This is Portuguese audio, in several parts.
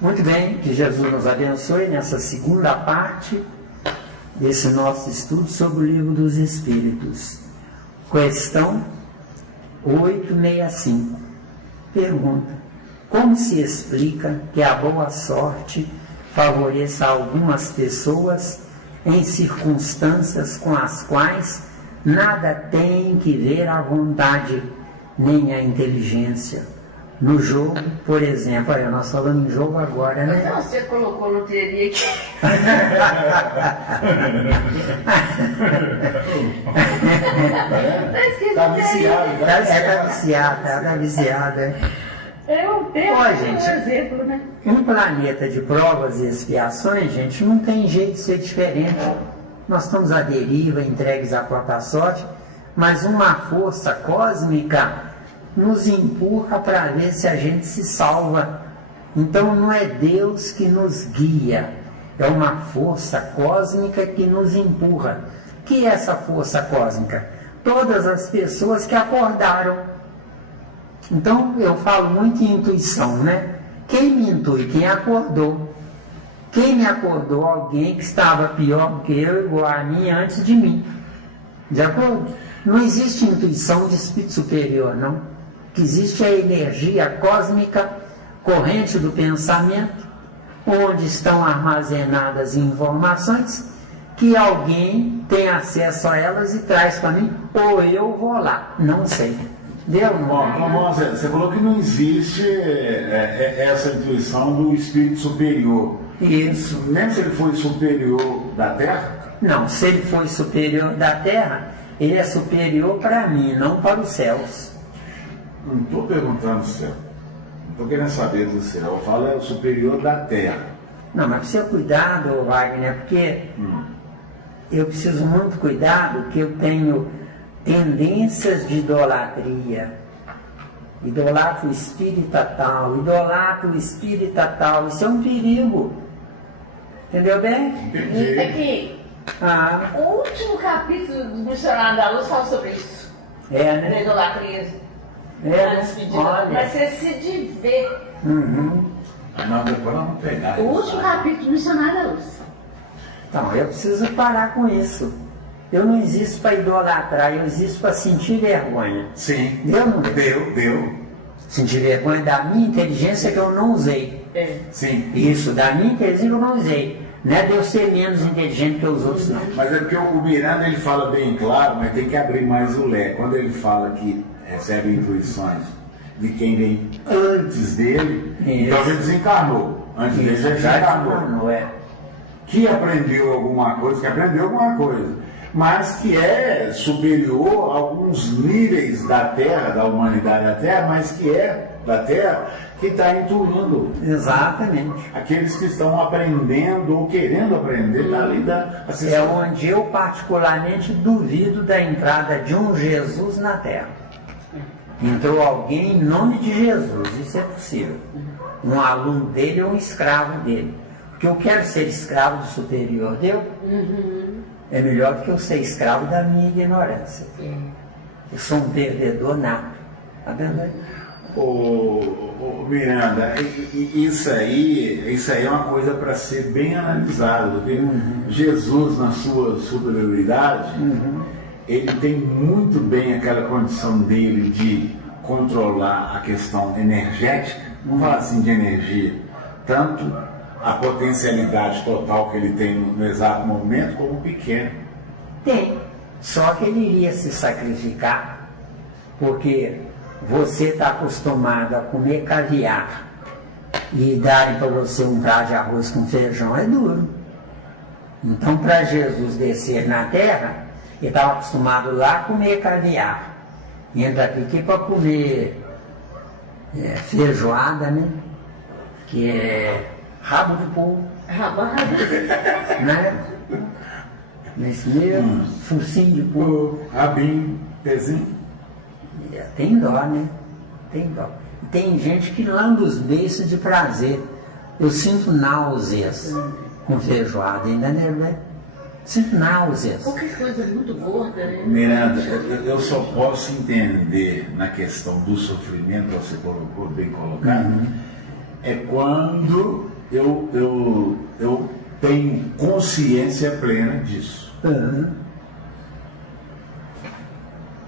Muito bem, que Jesus nos abençoe nessa segunda parte desse nosso estudo sobre o Livro dos Espíritos. Questão 865. Pergunta: como se explica que a boa sorte favoreça algumas pessoas em circunstâncias com as quais nada tem que ver a vontade nem a inteligência? No jogo, por exemplo, olha, nós falamos em jogo agora, né? Então você colocou loteria aqui. Tá viciado, tá viciada. Eu tenho um exemplo, né? Um planeta de provas e expiações, gente, não tem jeito de ser diferente. Nós estamos à deriva, entregues à própria sorte, mas uma força cósmica nos empurra para ver se a gente se salva. Então não é Deus que nos guia, é uma força cósmica que nos empurra. Que é essa força cósmica? Todas as pessoas que acordaram. Então eu falo muito em intuição, né? Quem me intui? Quem acordou. Quem me acordou? Alguém que estava pior do que eu, igual a mim, antes de mim. De acordo? Não existe intuição de espírito superior, não. O que existe é a energia cósmica, corrente do pensamento, onde estão armazenadas informações que alguém tem acesso a elas e traz para mim, ou eu vou lá, não sei. Deu? Bom, então você falou que não existe essa intuição do espírito superior. Isso. Mesmo se ele for superior da Terra? Não, se ele for superior da Terra, ele é superior para mim, não para os céus. Não estou perguntando do céu. Não estou querendo saber do céu. Eu falo é o superior da Terra. Não, mas precisa cuidado, Wagner, porque eu preciso muito cuidado, que eu tenho tendências de idolatria. Idolatro o espírita tal, idolatro o espírita tal. Isso é um perigo. Entendeu bem? Entendi. Aqui, o último capítulo do Missionário da Luz fala sobre isso. É, Da né? idolatria. É, olha. Mas você se de ver. Não, depois nós vamos pegar. O último capítulo do Missionário da Luz. Então, eu preciso parar com isso. Eu não existo para idolatrar, eu existo para sentir vergonha. Sim. Deu ou não deu? Deu. Sentir vergonha da minha inteligência que eu não usei. Sim. Isso, da minha inteligência que eu não usei. Não é de eu ser menos inteligente que os outros, não. Mas é porque o Miranda ele fala bem claro, mas tem que abrir mais o leque. Quando ele fala que recebe intuições de quem vem antes dele, então ele desencarnou. Antes dele já desencarnou. Que aprendeu alguma coisa, mas que é superior a alguns níveis da Terra, da humanidade da Terra, mas que é da Terra, que está intuindo. Exatamente. Aqueles que estão aprendendo ou querendo aprender, está ali da É onde eu particularmente duvido da entrada de um Jesus na Terra. Entrou alguém em nome de Jesus, isso é possível. Um aluno dele ou um escravo dele. Porque eu quero ser escravo do superior, deu? É melhor do que eu ser escravo da minha ignorância. Eu sou um perdedor nato. Tá vendo aí? Ô Miranda, isso aí é uma coisa para ser bem analisada, porque Jesus, na sua superioridade, ele tem muito bem aquela condição dele de controlar a questão energética, vamos falar assim de energia, tanto a potencialidade total que ele tem no exato momento, como pequeno. Tem, só que ele iria se sacrificar, porque você está acostumado a comer caviar e darem para você um prato de arroz com feijão, é duro. Então, para Jesus descer na terra, ele estava acostumado lá a comer caviar. Entra aqui para comer feijoada, né? Que é rabo de porco. Né? Nesse mesmo, focinho de porco. Rabinho, pezinho. Tem dó, né? Tem dó. Tem gente que lambe os beiços de prazer. Eu sinto náuseas com feijoada, ainda né? Sinto náuseas. Qualquer coisa muito gorda, né? Miranda, eu só posso entender na questão do sofrimento, você colocou bem colocado, é quando eu tenho consciência plena disso.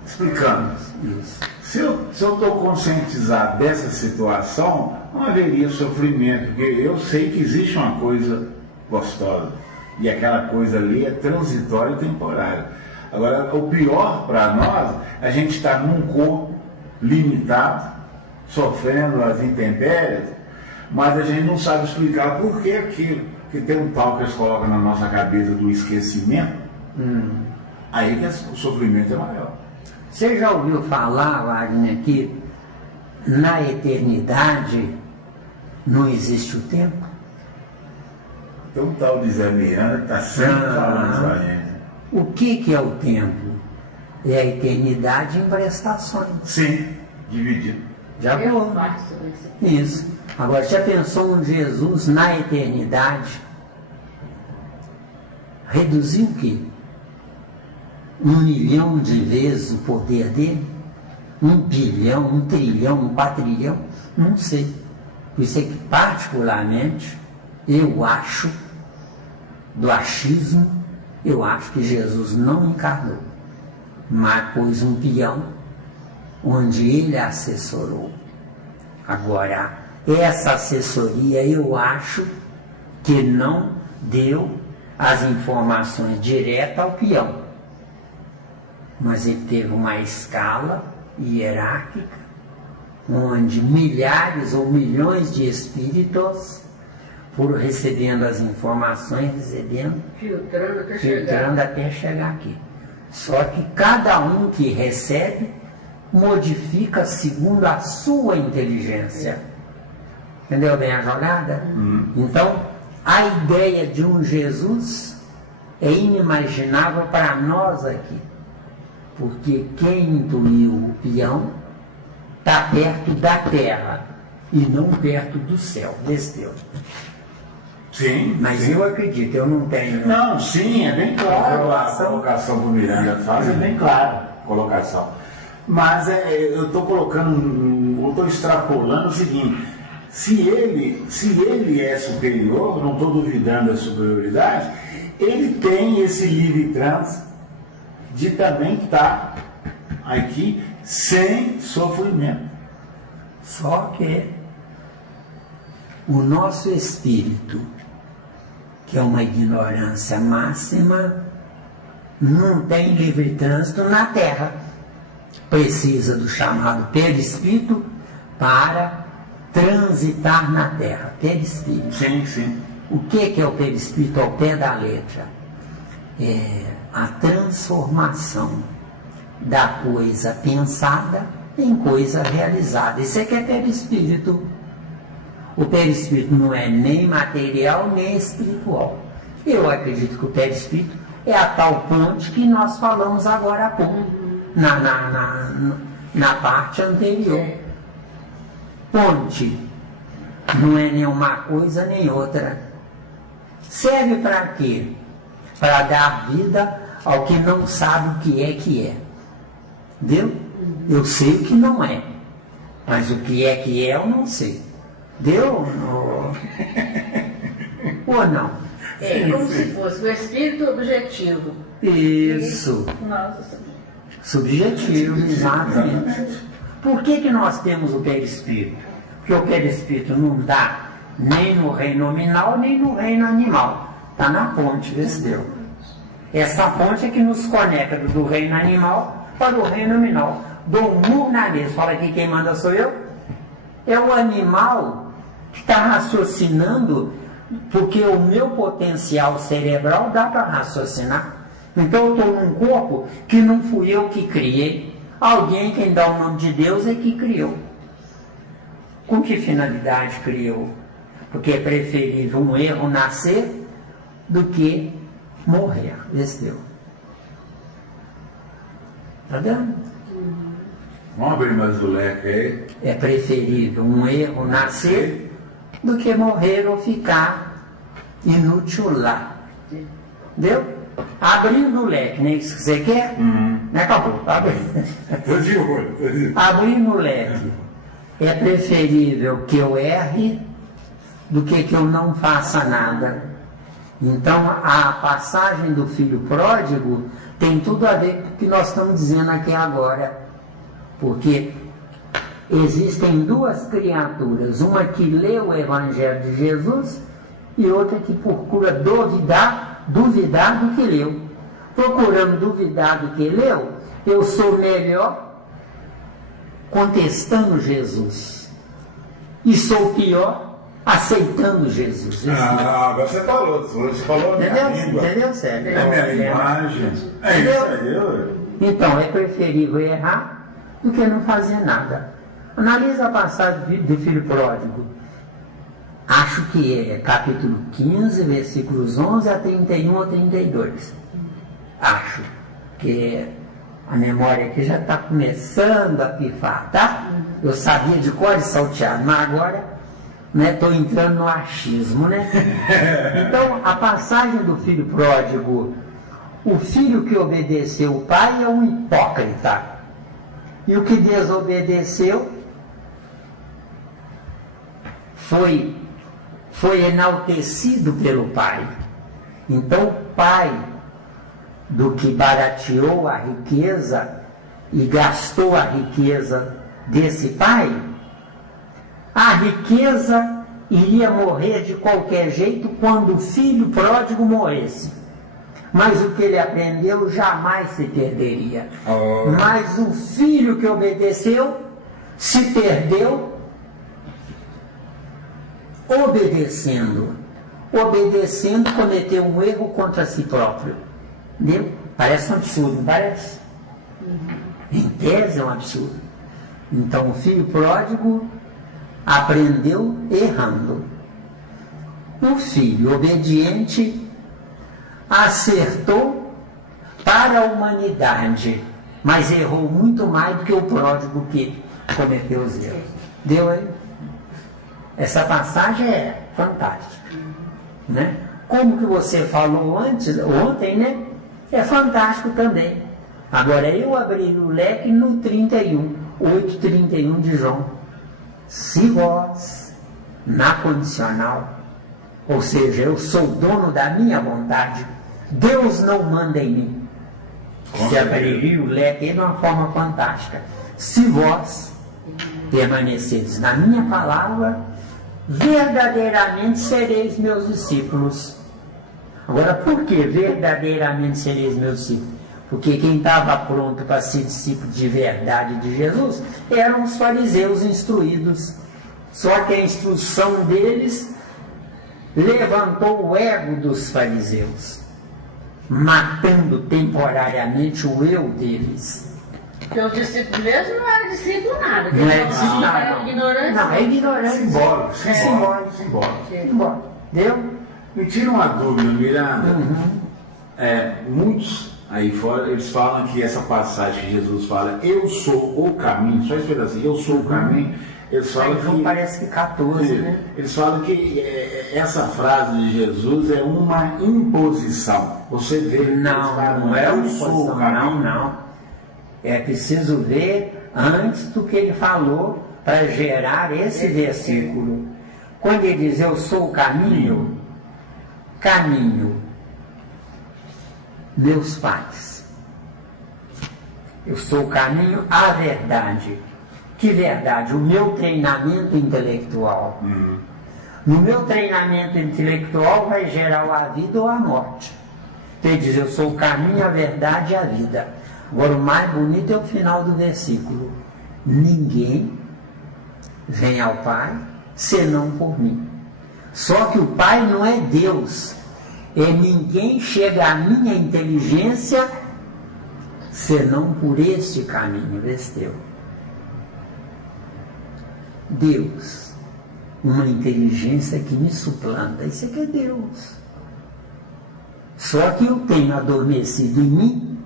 Explicando. Isso. Se eu estou conscientizado dessa situação, não haveria sofrimento, porque eu sei que existe uma coisa gostosa, e aquela coisa ali é transitória e temporária. Agora, o pior para nós, a gente está num corpo limitado, sofrendo as intempéries, mas a gente não sabe explicar por que aquilo, que tem um tal que eles colocam na nossa cabeça do esquecimento, aí que o sofrimento é maior. Você já ouviu falar, Wagner, que na eternidade não existe o tempo? Tem um tal de Zé Miranda que está sempre falando isso pra gente. O que é o tempo? É a eternidade em prestações. Sim, dividido. Já viu? Isso. Agora, já pensou um Jesus na eternidade? Reduziu o quê? 1 milhão de vezes o poder dele? 1 bilhão, 1 trilhão, 1 quatrilhão? Não sei. Por isso é que, particularmente, eu acho, do achismo, eu acho que Jesus não encarnou, mas pôs um peão onde ele assessorou. Agora, essa assessoria eu acho que não deu as informações diretas ao peão, mas ele teve uma escala hierárquica onde milhares ou milhões de espíritos foram recebendo as informações, filtrando até chegar aqui. Só que cada um que recebe modifica segundo a sua inteligência. Entendeu bem a jogada? Então, a ideia de um Jesus é inimaginável para nós aqui. Porque quem intuiu o peão está perto da terra e não perto do céu, desceu. Sim. Mas sim. eu acredito, eu não tenho. Não, sim, é bem claro. A colocação que o Miranda faz é bem clara a colocação. Mas eu estou colocando, eu estou extrapolando o seguinte: se ele é superior, não estou duvidando da superioridade, ele tem esse livre trânsito de também estar aqui sem sofrimento. Só que o nosso espírito, que é uma ignorância máxima, não tem livre trânsito na Terra. Precisa do chamado perispírito para transitar na Terra. Perispírito. Sim, sim. O que é o perispírito ao pé da letra? É a transformação da coisa pensada em coisa realizada. Isso é que é perispírito. O perispírito não é nem material nem espiritual. Eu acredito que o perispírito é a tal ponte que nós falamos agora há pouco, na parte anterior. Ponte não é nem uma coisa nem outra. Serve para quê? Para dar vida ao que não sabe o que é. Entendeu? Eu sei o que não é, mas o que é eu não sei. Deu? Ou não? É como se fosse o espírito objetivo. Isso. Nossa, Subjetivo, exatamente. Por que nós temos o perispírito? Porque o perispírito não dá nem no reino nominal, nem no reino animal. Está na ponte, desceu. Essa ponte é que nos conecta do reino animal para o reino nominal. Dou um murro na mesa. Fala aqui, quem manda sou eu? É o animal que está raciocinando, porque o meu potencial cerebral dá para raciocinar. Então eu estou num corpo que não fui eu que criei. Alguém, quem dá o nome de Deus, é que criou. Com que finalidade criou? Porque é preferível um erro nascer do que morrer. Desceu. Está dando? Vamos abrir mais o leque aí. É preferível um erro nascer do que morrer ou ficar inútil lá. Entendeu? Abrindo o leque, né? Isso que você quer? Acabou. Estou de olho. Abrindo o leque. É preferível que eu erre do que eu não faça nada. Então, a passagem do filho pródigo tem tudo a ver com o que nós estamos dizendo aqui agora. Porque existem duas criaturas, uma que lê o Evangelho de Jesus e outra que procura duvidar do que leu. Procurando duvidar do que leu, eu sou melhor contestando Jesus. E sou pior aceitando Jesus. Agora você falou a minha língua. Entendeu, Sérgio? É a minha linguagem. É isso aí. Então, é preferível errar do que não fazer nada. Analisa a passagem do filho pródigo. Acho que é capítulo 15, versículos 11 a 31 ou 32. Acho que a memória aqui já está começando a pifar, tá? Eu sabia de cor e salteado, mas agora estou entrando no achismo, né? Então, a passagem do filho pródigo, o filho que obedeceu o pai é um hipócrita, e o que desobedeceu foi enaltecido pelo pai. Então, o pai do que barateou a riqueza e gastou a riqueza desse pai, a riqueza iria morrer de qualquer jeito quando o filho pródigo morresse. Mas o que ele aprendeu jamais se perderia. Mas o filho que obedeceu se perdeu obedecendo. Obedecendo, cometeu um erro contra si próprio. Entendeu? Parece um absurdo, não parece? Em tese é um absurdo. Então o filho pródigo aprendeu errando. O filho obediente acertou para a humanidade, mas errou muito mais do que o pródigo que cometeu os erros. Deu aí? Essa passagem é fantástica, né? Como que você falou ontem, né? É fantástico também. Agora eu abri o leque no 8:31 de João. Se vós, na condicional, ou seja, eu sou dono da minha vontade, Deus não manda em mim. Se abriria o leque de uma forma fantástica. Se vós permaneceres na minha palavra, verdadeiramente sereis meus discípulos. Agora, por que verdadeiramente sereis meus discípulos? Porque quem estava pronto para ser discípulo de verdade de Jesus eram os fariseus instruídos. Só que a instrução deles levantou o ego dos fariseus, matando temporariamente o eu deles. Porque os discípulos mesmo não eram discípulos nada. Não é discípulo nada. Era ignorante. Não, é ignorante. Simbólico. Deu? Me tira uma dúvida, Miranda. Muitos aí fora, eles falam que essa passagem que Jesus fala, eu sou o caminho, só esse pedacinho, eu sou o caminho, eles falam que... Parece que 14, né? Eles falam que essa frase de Jesus é uma imposição. Você vê... Não é uma imposição, não. É preciso ver antes do que ele falou para gerar esse versículo. Quando ele diz, eu sou o caminho, meus pais. Eu sou o caminho, a verdade. Que verdade? O meu treinamento intelectual. No meu treinamento intelectual vai gerar a vida ou a morte. Ele diz, eu sou o caminho, a verdade e a vida. Agora o mais bonito é o final do versículo. Ninguém vem ao Pai senão por mim. Só que o Pai não é Deus. Ninguém chega à minha inteligência senão por este caminho, Vesteu. Deus, uma inteligência que me suplanta, isso aqui é Deus. Só que eu tenho adormecido em mim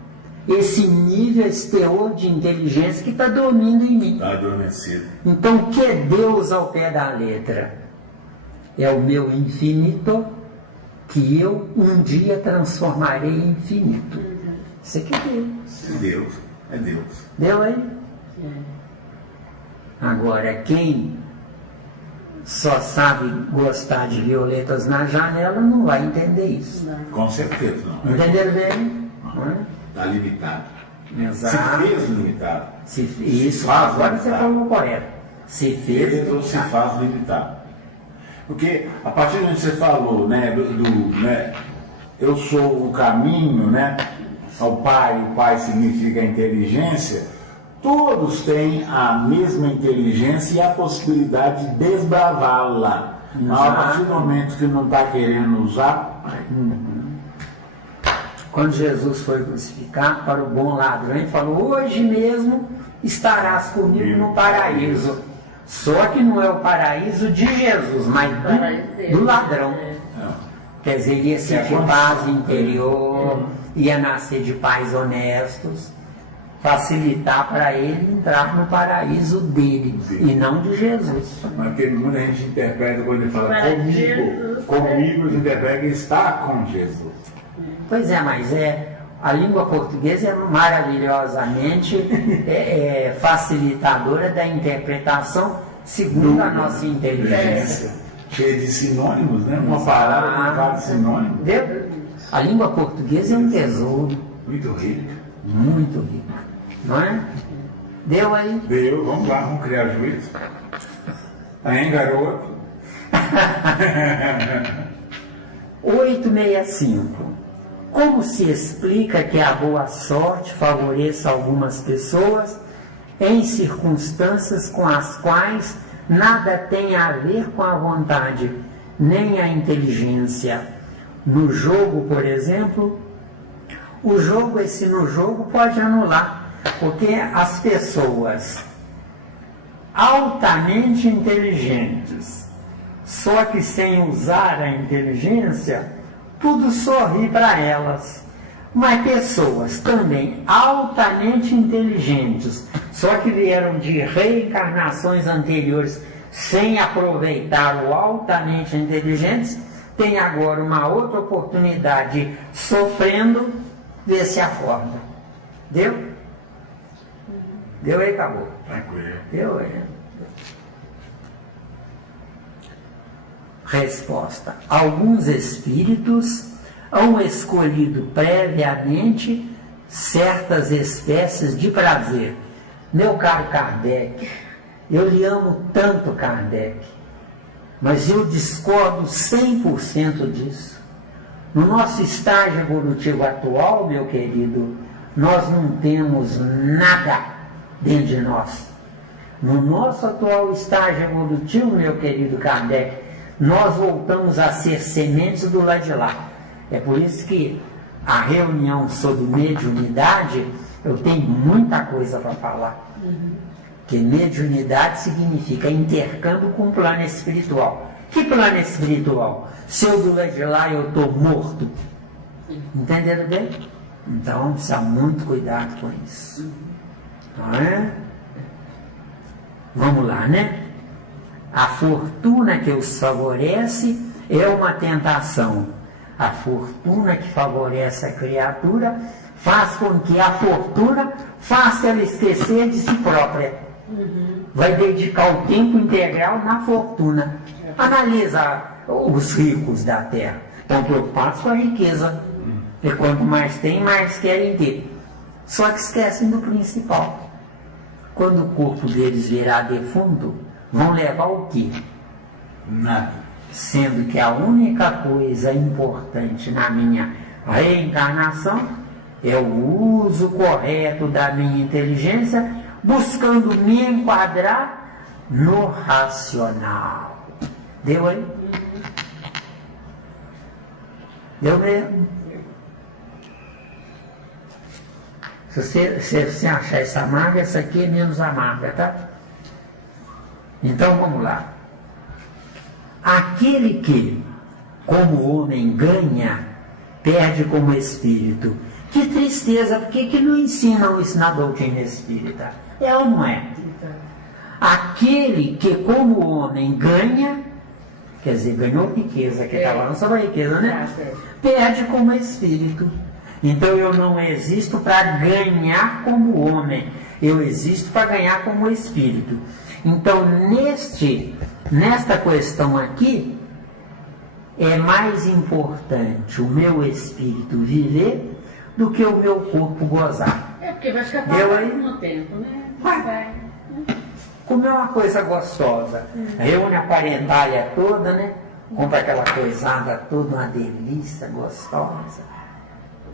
esse nível, esse teor de inteligência que está dormindo em mim. Está adormecido. Então, o que é Deus ao pé da letra? É o meu infinito, que eu um dia transformarei em infinito. Isso aqui é Deus. É Deus. Deu aí? Agora, quem só sabe gostar de violetas na janela, não vai entender isso. Com certeza não. Entenderam bem? Está limitado. Exato. Se fez limitado. Isso, agora você falou correto. Se fez ou se faz limitado. Porque a partir do que você falou, né, né, eu sou o caminho, né, ao Pai, o Pai significa a inteligência, todos têm a mesma inteligência e a possibilidade de desbravá-la. Mas a partir do momento que não está querendo usar. Quando Jesus foi crucificado para o bom ladrão, ele falou: hoje mesmo estarás comigo no paraíso. Só que não é o paraíso de Jesus, mas do ladrão. Quer dizer, ia ser de paz interior, ia nascer de pais honestos, facilitar para ele entrar no paraíso dele, e não de Jesus. Mas porque muita gente interpreta quando ele fala comigo, ele interpreta que está com Jesus. Pois é, mas a língua portuguesa é maravilhosamente facilitadora da interpretação segundo a nossa inteligência. Cheia de sinônimos, né? Uma palavra com vários sinônimos. A língua portuguesa é um tesouro. Muito rico. Muito rico. Não é? Deu aí? Deu, vamos lá, vamos criar juízo. Hein, garoto? 865. Como se explica que a boa sorte favoreça algumas pessoas em circunstâncias com as quais nada tem a ver com a vontade, nem a inteligência? No jogo, por exemplo, no jogo pode anular, porque as pessoas altamente inteligentes, só que sem usar a inteligência, tudo sorri para elas. Mas pessoas também altamente inteligentes, só que vieram de reencarnações anteriores sem aproveitar o altamente inteligentes, tem agora uma outra oportunidade sofrendo, vê se acorda. Deu? Deu aí, acabou. Tranquilo. Deu aí. Resposta: alguns espíritos hão escolhido previamente certas espécies de prazer. Meu caro Kardec, eu lhe amo tanto, Kardec, mas eu discordo 100% disso. No nosso estágio evolutivo atual, meu querido, nós não temos nada dentro de nós. No nosso atual estágio evolutivo, meu querido Kardec, nós voltamos a ser sementes do lado de lá. É por isso que a reunião sobre mediunidade, eu tenho muita coisa para falar. Porque mediunidade significa intercâmbio com o plano espiritual. Que plano espiritual? Se eu do lado de lá eu estou morto. Entenderam bem? Então precisa muito cuidado com isso. Não é? Vamos lá, né? A fortuna que os favorece é uma tentação. A fortuna que favorece a criatura faz com que a fortuna faça ela esquecer de si própria. Vai dedicar o tempo integral na fortuna. Analisa os ricos da terra. Estão preocupados com a riqueza. E quanto mais tem, mais querem ter. Só que esquecem do principal. Quando o corpo deles virar defunto, vão levar o quê? Nada. Sendo que a única coisa importante na minha reencarnação é o uso correto da minha inteligência, buscando me enquadrar no racional. Deu aí? Deu mesmo? Se você achar essa amarga, essa aqui é menos amarga, tá? Então vamos lá. Aquele que, como homem, ganha, perde como espírito. Que tristeza, por que não ensinam isso na doutrina espírita? É ou não é? Aquele que, como homem, ganha, quer dizer, ganhou riqueza, que está falando sobre a riqueza, né? Perde como espírito. Então eu não existo para ganhar como homem, eu existo para ganhar como espírito. Então, neste nesta questão aqui, é mais importante o meu espírito viver do que o meu corpo gozar. É, porque vai ficar parado no tempo, né? Vai. Comer uma coisa gostosa, reúne a parentalha toda, né? Compra aquela coisada toda, uma delícia gostosa.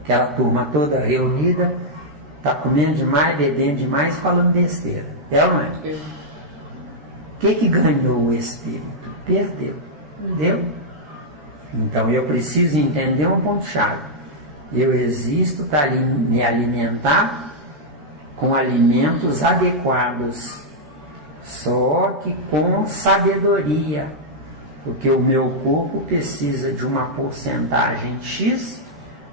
Aquela turma toda reunida, tá comendo demais, bebendo demais, falando besteira. É ou não é? O que ganhou o espírito? Perdeu. Entendeu? Então eu preciso entender um ponto-chave. Eu existo para me alimentar com alimentos adequados, só que com sabedoria, porque o meu corpo precisa de uma porcentagem X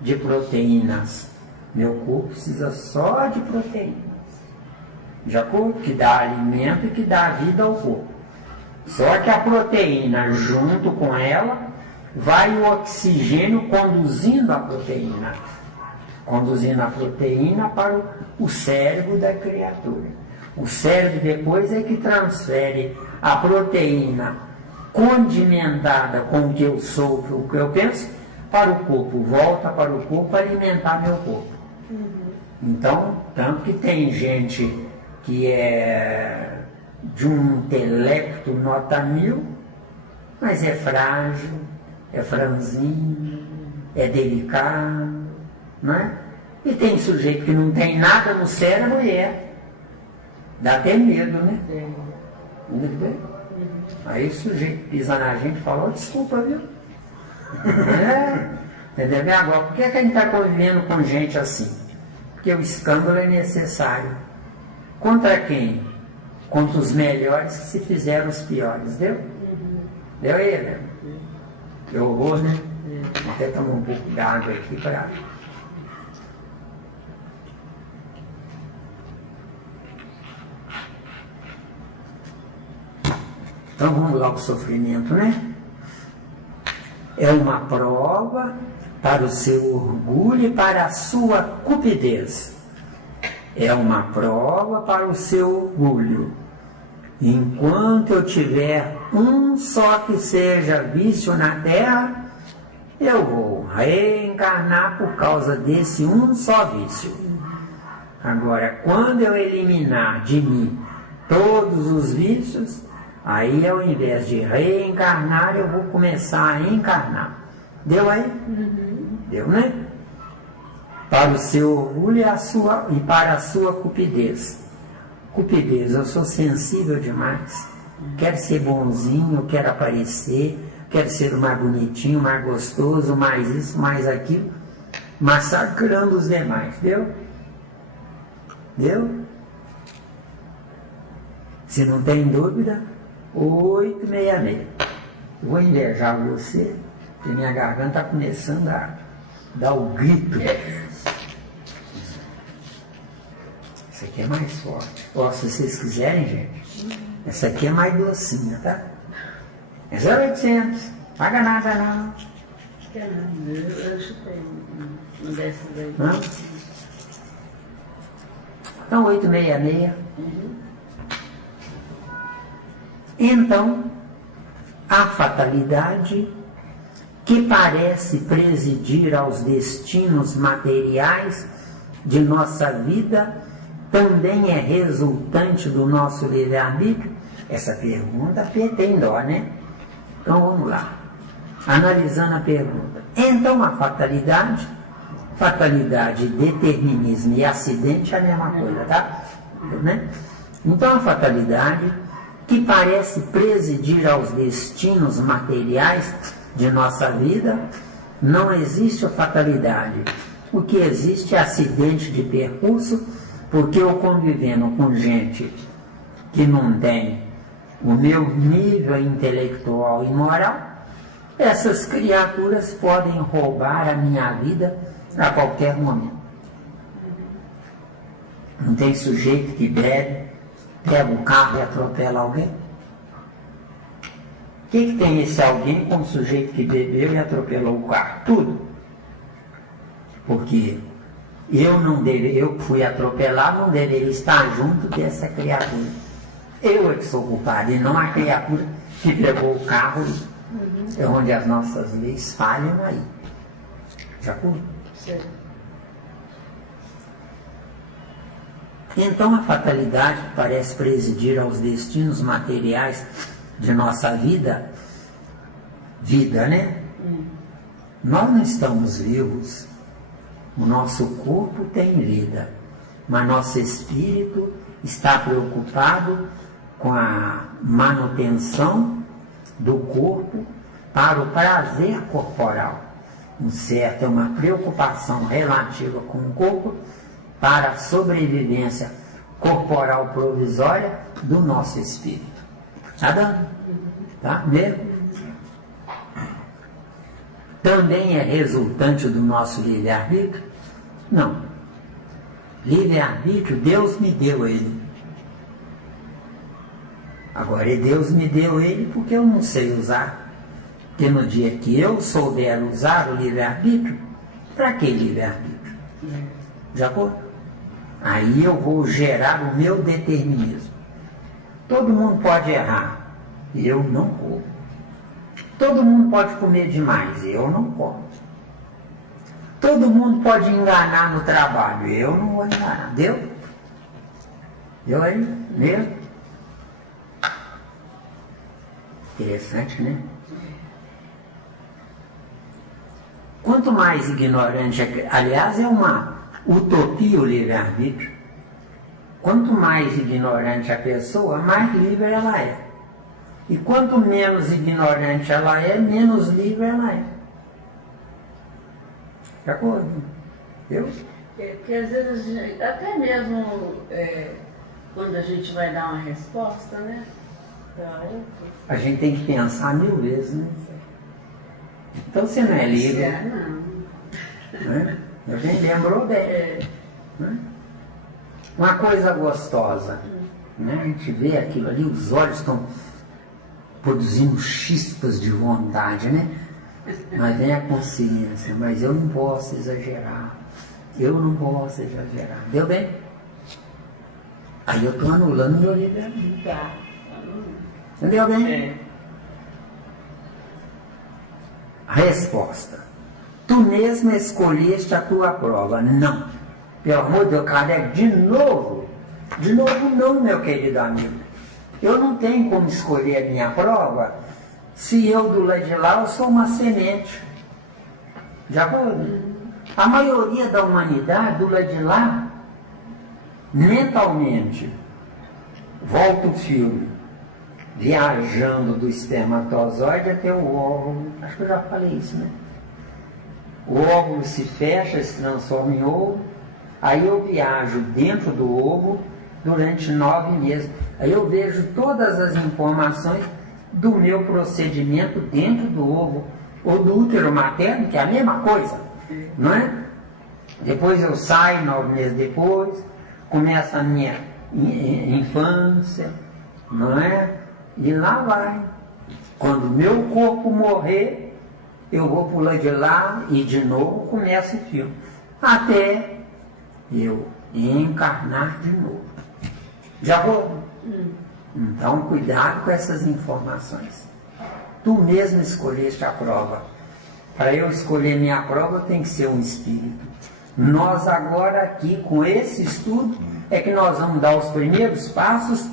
de proteínas. Meu corpo precisa só de proteínas, de acordo? Que dá alimento e que dá vida ao corpo. Só que a proteína, junto com ela, vai o oxigênio conduzindo a proteína para o cérebro da criatura. O cérebro depois é que transfere a proteína condimentada com o que eu sou, o que eu penso, para o corpo, volta para o corpo para alimentar meu corpo. Então, tanto que tem gente que é de um intelecto nota 1000, mas é frágil, é franzinho, é delicado, não é? E tem sujeito que não tem nada no cérebro e dá até medo, né? Muito bem. Aí o sujeito pisa na gente e fala, oh, desculpa, viu? Entendeu? Agora, por que a gente está convivendo com gente assim? Porque o escândalo é necessário. Contra quem? Contra os melhores que se fizeram os piores, deu? Deu aí, né? Que horror, né? Vou até tomar um pouco de água aqui para... Então vamos lá ao sofrimento, né? É uma prova para o seu orgulho e para a sua cupidez. É uma prova para o seu orgulho. Enquanto eu tiver um só que seja vício na terra, eu vou reencarnar por causa desse um só vício. Agora, quando eu eliminar de mim todos os vícios, aí ao invés de reencarnar, eu vou começar a encarnar. Deu aí? Deu, né? Para o seu orgulho e para a sua cupidez. Cupidez, eu sou sensível demais. Quero ser bonzinho, quero aparecer, quero ser o mais bonitinho, mais gostoso, mais isso, mais aquilo, massacrando os demais. Deu? Deu? Se não tem dúvida, 866. Eu vou invejar você, porque minha garganta está começando a dar o grito. Essa aqui é mais forte. Ó, se vocês quiserem, gente, essa aqui é mais docinha, tá? É 0,800. Paga nada, não. Acho que é não. Eu chutei. Não desce daí. Não? Então, 866. Então, a fatalidade que parece presidir aos destinos materiais de nossa vida também é resultante do nosso livre-arbítrio? Essa pergunta tem dó, né? Então vamos lá, analisando a pergunta. Então a fatalidade, determinismo e acidente é a mesma coisa, tá? Né? Então a fatalidade que parece presidir aos destinos materiais de nossa vida, não existe a fatalidade. O que existe é acidente de percurso, porque eu convivendo com gente que não tem o meu nível intelectual e moral, essas criaturas podem roubar a minha vida a qualquer momento. Não tem sujeito que bebe, pega o carro e atropela alguém? O que tem esse alguém com o sujeito que bebeu e atropelou o carro? Tudo. Porque eu fui atropelado, não deveria estar junto dessa criatura. Eu é que sou culpado, e não a criatura que pegou o carro, é onde as nossas leis falham aí. De acordo? Sim. Então a fatalidade que parece presidir aos destinos materiais de nossa vida, né? Nós não estamos vivos, o nosso corpo tem vida, mas nosso espírito está preocupado com a manutenção do corpo para o prazer corporal. Um certo é uma preocupação relativa com o corpo para a sobrevivência corporal provisória do nosso espírito. Está dando? Tá mesmo? Também é resultante do nosso livre-arbítrio? Não. Livre-arbítrio, Deus me deu ele. Agora, Deus me deu ele porque eu não sei usar. Porque no dia que eu souber usar o livre-arbítrio, para que livre-arbítrio? De acordo? Aí eu vou gerar o meu determinismo. Todo mundo pode errar, eu não vou. Todo mundo pode comer demais, eu não como. Todo mundo pode enganar no trabalho, eu não vou enganar. Deu? Deu aí? Deu? Interessante, né? Quanto mais ignorante, aliás, é uma utopia o livre-arbítrio. Quanto mais ignorante a pessoa, mais livre ela é. E quanto menos ignorante ela é, menos livre ela é. De acordo? Viu? Porque às vezes, até mesmo quando a gente vai dar uma resposta, né? A gente tem que pensar 1000 vezes, né? Então você não é livre. Não. Né? A gente lembrou bem. Né? Uma coisa gostosa. Né? A gente vê aquilo ali, os olhos estão produzindo chispas de vontade, né? Mas vem a consciência, mas eu não posso exagerar. Eu não posso exagerar. Deu bem? Aí eu estou anulando meu livre-arbítrio. Tá. Entendeu bem? É. Resposta. Tu mesmo escolheste a tua prova. Não. Pelo amor de Deus, Kardec, de novo. De novo não, meu querido amigo. Eu não tenho como escolher a minha prova se eu do lado de lá eu sou uma semente. Já vou. A maioria da humanidade do lado de lá, mentalmente, volta o filme, viajando do espermatozoide até o óvulo. Acho que eu já falei isso, né? O óvulo se fecha, se transforma em ovo. Aí eu viajo dentro do ovo durante 9 meses. Aí eu vejo todas as informações do meu procedimento dentro do ovo ou do útero materno, que é a mesma coisa, não é? Depois eu saio 9 meses depois, começa a minha infância, não é? E lá vai. Quando o meu corpo morrer, eu vou pular de lá e de novo começa o filme. Até eu encarnar de novo. Já vou? Então, cuidado com essas informações. Tu mesmo escolheste a prova. Para eu escolher minha prova, eu tenho que ser um espírito. Nós agora aqui, com esse estudo, é que nós vamos dar os primeiros passos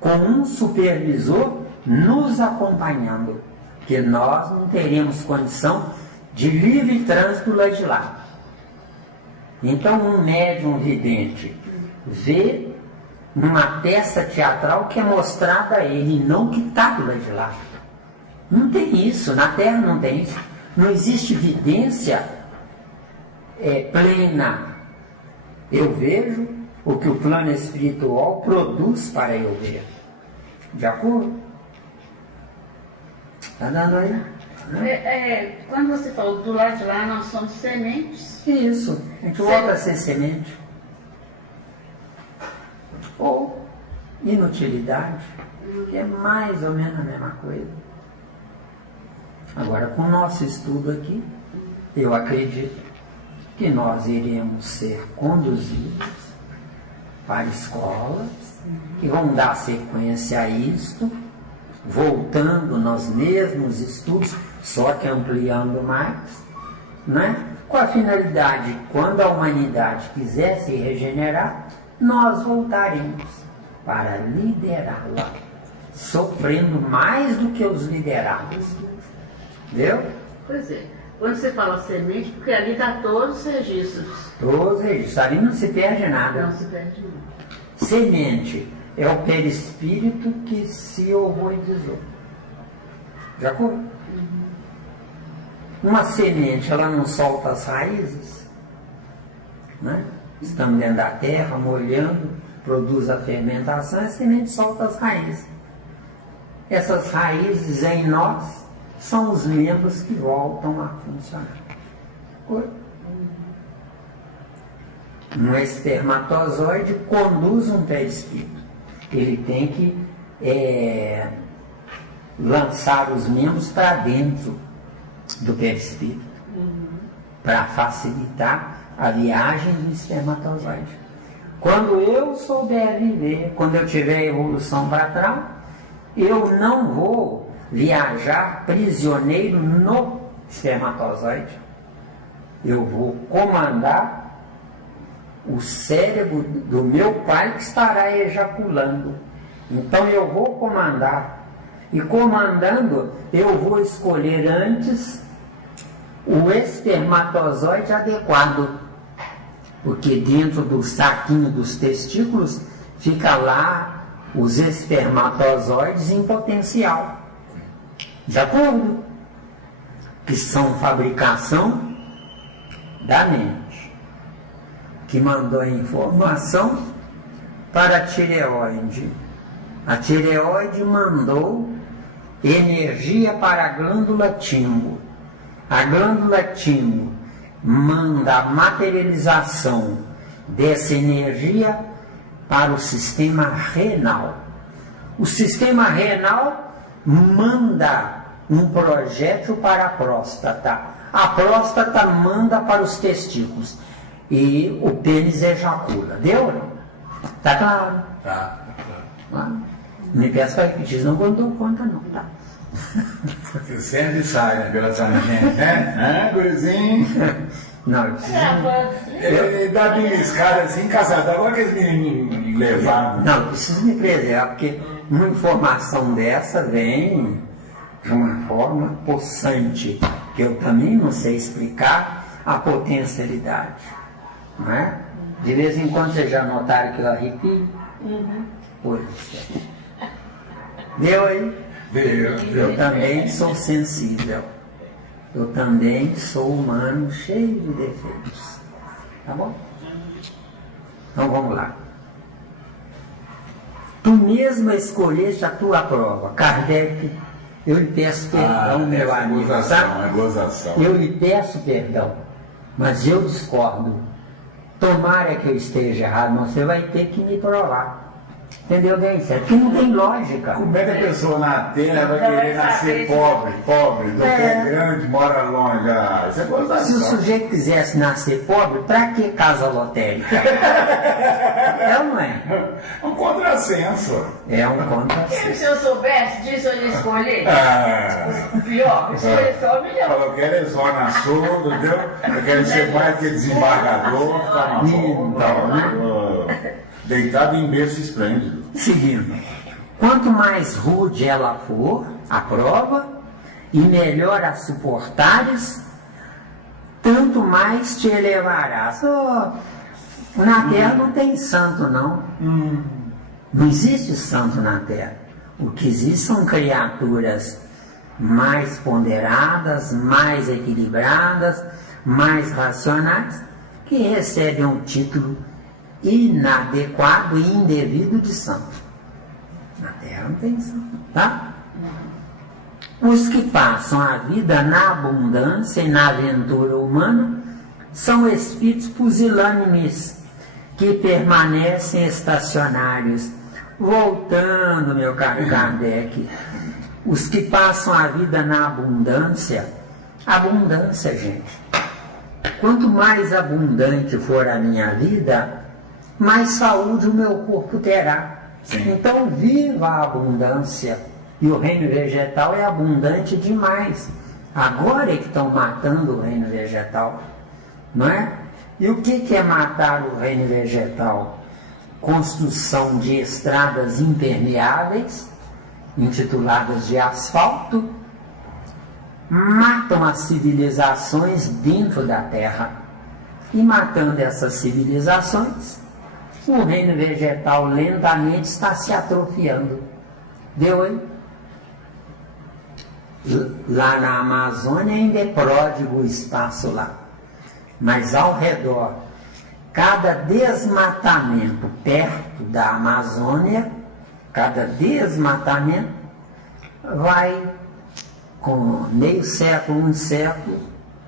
com um supervisor nos acompanhando. Porque nós não teremos condição de livre trânsito lá de lá. Então, um médium vidente vê numa peça teatral que é mostrada a ele, e não que está do lado de lá. Não tem isso, na Terra não tem isso. Não existe vidência plena. Eu vejo o que o plano espiritual produz para eu ver. De acordo? Está dando aí? Quando você falou do lado de lá, nós somos sementes. Isso, a gente volta a ser semente. Ou inutilidade, que é mais ou menos a mesma coisa. Agora, com o nosso estudo aqui, eu acredito que nós iremos ser conduzidos para escolas que vão dar sequência a isto, voltando nos mesmos estudos, só que ampliando mais, né? Com a finalidade, quando a humanidade quiser se regenerar, nós voltaremos para liderá-la, sofrendo mais do que os liderados. Entendeu? Pois é. Quando você fala semente, porque ali está todos os registros. Todos os registros. Ali não se perde nada. Não se perde nada. Semente é o perispírito que se ovoidizou. Já foi? Uma semente, ela não solta as raízes, né? Estamos dentro da terra, molhando, produz a fermentação, a semente solta as raízes. Essas raízes em nós são os membros que voltam a funcionar. Um espermatozoide conduz um perispírito. Ele tem que lançar os membros para dentro do perispírito, para facilitar a viagem do espermatozoide. Quando eu souber viver, quando eu tiver evolução para trás, eu não vou viajar prisioneiro no espermatozoide. Eu vou comandar o cérebro do meu pai que estará ejaculando. Então eu vou comandar. E comandando, eu vou escolher antes o espermatozoide adequado. Porque dentro do saquinho dos testículos fica lá os espermatozoides em potencial. De acordo? Que são fabricação da mente, que mandou a informação para a tireoide. A tireoide mandou energia para a glândula timo. A glândula timo manda a materialização dessa energia para o sistema renal. O sistema renal manda um projétil para a próstata. A próstata manda para os testículos. E o pênis ejacula. Deu? Tá claro? Tá. Não me peça para repetir, senão eu não dou conta não, tá? Você sempre sai, né, pela tangente, né? Gurizinho? Não, eu preciso... Ele dá beliscada assim, casado. Agora que os meninos levaram. Não, eu preciso me preservar, porque uma informação dessa vem de uma forma possante, que eu também não sei explicar a potencialidade. Não é? De vez em quando vocês já notaram que eu arrepio? Pois é. Deu aí? Deu. Eu também sou sensível. Eu também sou humano, cheio de defeitos. Tá bom? Então vamos lá. Tu mesma escolheste a tua prova. Kardec, eu lhe peço perdão, meu amigo. Gozação, é gozação. Eu lhe peço perdão, mas eu discordo. Tomara que eu esteja errado, mas você vai ter que me provar. Entendeu bem? Porque não tem lógica. Como é que a pessoa na terra vai querer nascer pobre, do que é grande, mora longe? Isso é gozação. Se o sujeito quisesse nascer pobre, pra que casa lotérica? É ou não é? É um contrassenso. É um contrassenso. Se eu soubesse disso, eu ia escolher. Pior, escolher só melhor. Falou que era só na surda, entendeu? Eu quero ser mais que desembargador, tá na Então, né? Deitado em berço esplêndido. Seguindo. Quanto mais rude ela for, a prova, e melhor a suportares, tanto mais te elevarás. Na terra não tem santo, não. Não existe santo na terra. O que existe são criaturas mais ponderadas, mais equilibradas, mais racionais, que recebem um título inadequado e indevido de santo. Na terra não tem santo, tá? Os que passam a vida na abundância e na aventura humana são espíritos pusilânimes que permanecem estacionários. Voltando, meu caro Kardec, os que passam a vida na abundância, gente, quanto mais abundante for a minha vida, mais saúde o meu corpo terá. Sim. Então viva a abundância, E o reino vegetal é abundante demais. Agora é que estão matando o reino vegetal, não é? E o que é matar o reino vegetal? Construção de estradas impermeáveis, intituladas de asfalto, matam as civilizações dentro da terra. E matando essas civilizações, o reino vegetal lentamente está se atrofiando. Deu aí? Lá na Amazônia ainda é pródigo o espaço lá. Mas ao redor, cada desmatamento perto da Amazônia, cada desmatamento vai, com meio século, um século,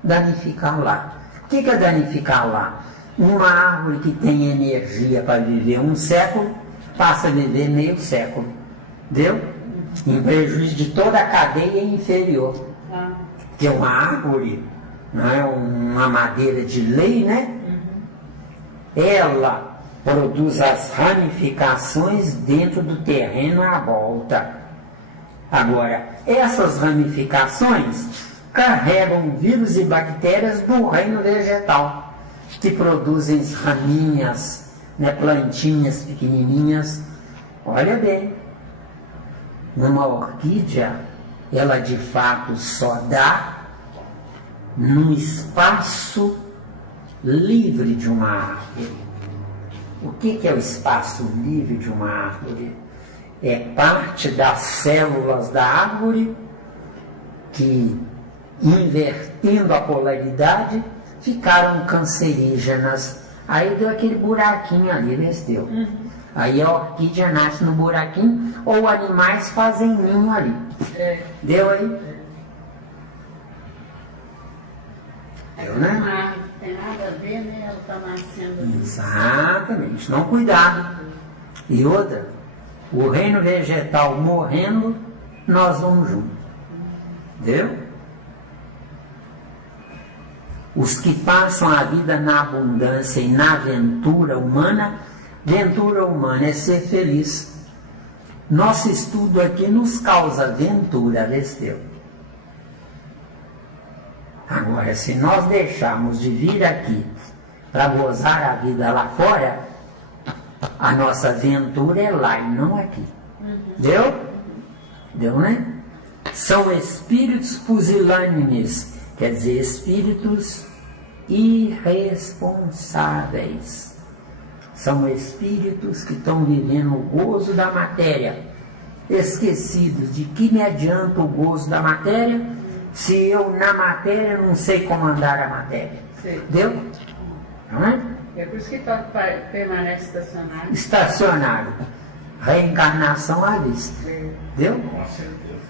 danificar lá. O que é danificar lá? Uma árvore que tem energia para viver um século, passa a viver meio século. Deu? Em prejuízo de toda a cadeia inferior. Que é uma árvore, não é uma madeira de lei, né? Ela produz as ramificações dentro do terreno à volta. Agora, essas ramificações carregam vírus e bactérias do reino vegetal, que produzem raminhas, né, plantinhas pequenininhas. Olha bem, numa orquídea, ela de fato só dá num espaço livre de uma árvore. O que é o espaço livre de uma árvore? É parte das células da árvore que, invertendo a polaridade, ficaram cancerígenas. Aí deu aquele buraquinho ali, vestiu. Aí a orquídea nasce no buraquinho, ou animais fazem ninho ali. Deu aí? Deu, né? Não tem nada a ver, né? Ela está nascendo. Exatamente. Não, cuidado. E outra, o reino vegetal morrendo, nós vamos juntos. Deu? Os que passam a vida na abundância e na ventura humana é ser feliz. Nosso estudo aqui nos causa ventura, Aristeu. Agora, se nós deixarmos de vir aqui para gozar a vida lá fora, a nossa ventura é lá e não aqui. Deu? Deu, né? São espíritos pusilânimes, quer dizer, espíritos irresponsáveis. São espíritos que estão vivendo o gozo da matéria, esquecidos de que me adianta o gozo da matéria se eu na matéria não sei comandar a matéria. Sim. Deu? Não é? É por isso que permanece estacionário. Estacionário. Reencarnação à vista. Deu? Com certeza.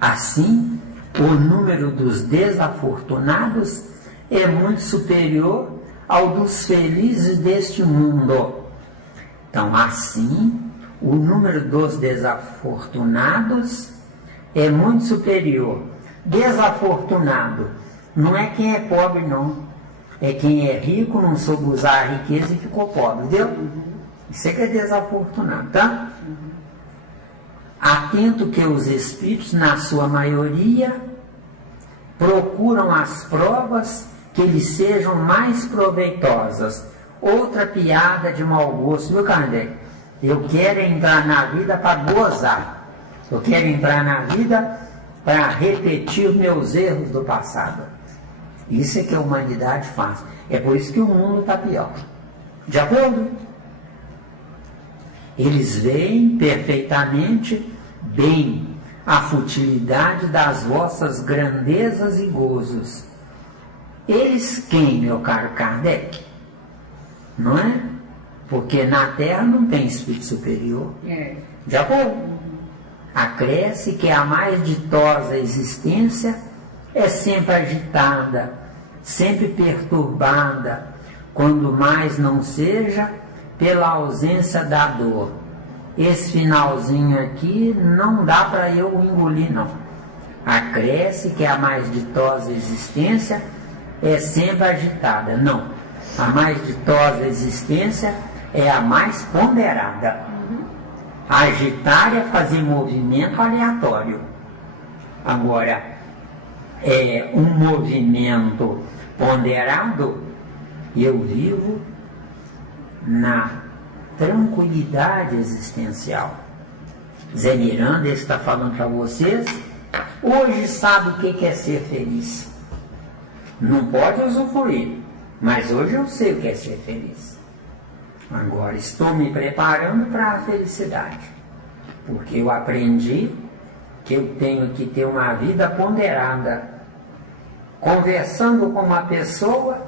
Assim, o número dos desafortunados é muito superior ao dos felizes deste mundo. Então, assim, o número dos desafortunados é muito superior. Desafortunado não é quem é pobre, não. É quem é rico, não soube usar a riqueza e ficou pobre, deu? Isso é que é desafortunado, tá? Atento que os espíritos, na sua maioria, procuram as provas que lhes sejam mais proveitosas. Outra piada de mau gosto, viu, Kardec? Eu quero entrar na vida para gozar. Eu quero entrar na vida para repetir os meus erros do passado. Isso é que a humanidade faz. É por isso que o mundo está pior. De acordo? Eles veem perfeitamente bem a futilidade das vossas grandezas e gozos. Eles quem, meu caro Kardec? Não é? Porque na Terra não tem espírito superior. De acordo? Acresce que a mais ditosa existência é sempre agitada, sempre perturbada, quando mais não seja pela ausência da dor. Esse finalzinho aqui não dá para eu engolir, não. Acresce que a mais ditosa existência é sempre agitada. Não. A mais ditosa existência é a mais ponderada. Agitar é fazer movimento aleatório. Agora, um movimento ponderado, eu vivo na tranquilidade existencial. Zé Miranda está falando para vocês, hoje sabe o que é ser feliz. Não pode usufruir, mas hoje eu sei o que é ser feliz. Agora estou me preparando para a felicidade, porque eu aprendi que eu tenho que ter uma vida ponderada. Conversando com uma pessoa,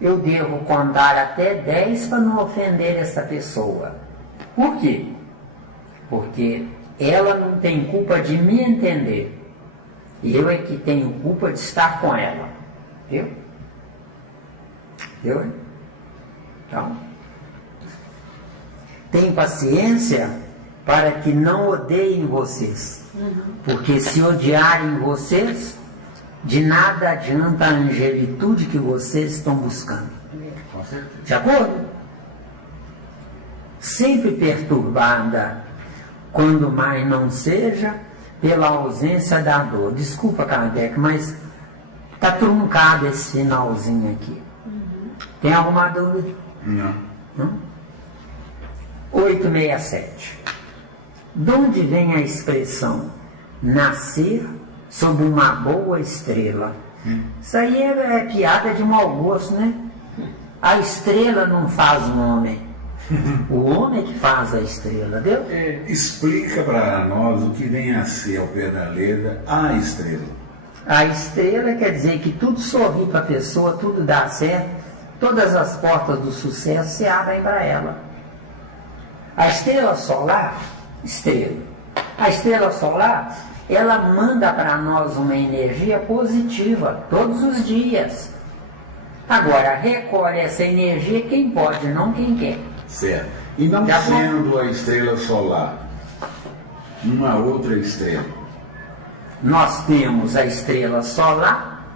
eu devo contar até 10 para não ofender essa pessoa. Por quê? Porque ela não tem culpa de me entender. Eu é que tenho culpa de estar com ela. Viu? Viu? Então, tenha paciência para que não odeiem vocês. Porque se odiarem vocês, de nada adianta a angelitude que vocês estão buscando. De acordo? Sempre perturbada, quando mais não seja pela ausência da dor. Desculpa, Kardec, mas está truncado esse finalzinho aqui. Tem alguma dúvida? Não? 867. De onde vem a expressão nascer sob uma boa estrela? Isso aí é piada de mau gosto, né? A estrela não faz o homem. O homem é que faz a estrela, viu? Explica para nós o que vem a ser, ao pé da letra, a estrela. A estrela quer dizer que tudo sorri para a pessoa, tudo dá certo, todas as portas do sucesso se abrem para ela. A estrela solar, a estrela solar, ela manda para nós uma energia positiva todos os dias. Agora, recolhe essa energia quem pode, não quem quer. Certo. E não sendo a estrela solar, uma outra estrela? Nós temos a estrela solar,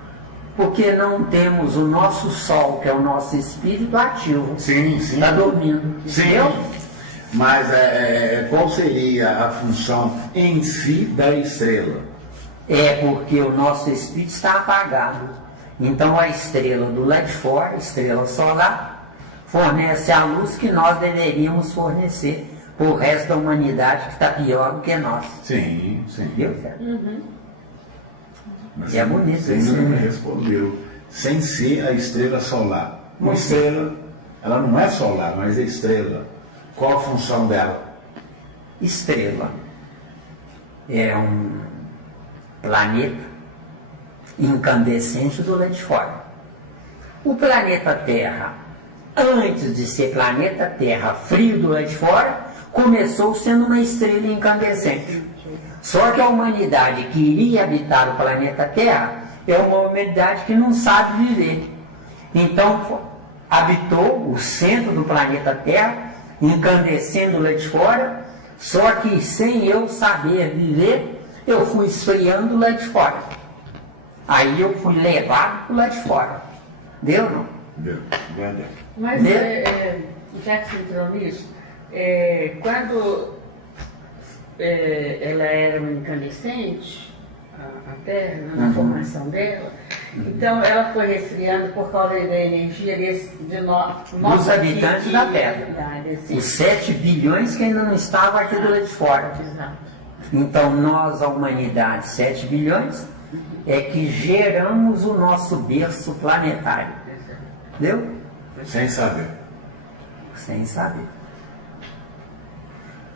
porque não temos o nosso sol, que é o nosso espírito ativo. Sim. Está dormindo. Sim. Entendeu? Mas qual seria a função em si da estrela? É porque o nosso espírito está apagado. Então a estrela do lado de fora, a estrela solar, fornece a luz que nós deveríamos fornecer para o resto da humanidade que está pior do que nós. Sim. Viu, Mas e é bonito você isso, ainda não né? respondeu. Sem ser a estrela solar. Uma estrela, ela não é solar, mas é estrela. Qual a função dela? Estrela é um planeta incandescente do lado de fora. O planeta Terra, antes de ser planeta Terra frio do lado de fora, começou sendo uma estrela incandescente. Só que a humanidade que iria habitar o planeta Terra é uma humanidade que não sabe viver. Então, habitou o centro do planeta Terra, incandescendo lá de fora, só que sem eu saber viver, eu fui esfriando lá de fora. Aí eu fui levado para lá de fora. Deu, não? Deu. Mas, já que você entrou nisso, quando ela era uma incandescente, a Terra, na formação dela, então ela foi resfriando por causa da energia dos habitantes da Terra. Assim. Os 7 bilhões que ainda não estavam aqui do lado de fora. Exato. Então nós, a humanidade, 7 bilhões, é que geramos o nosso berço planetário. Entendeu? Sem saber. Sem saber.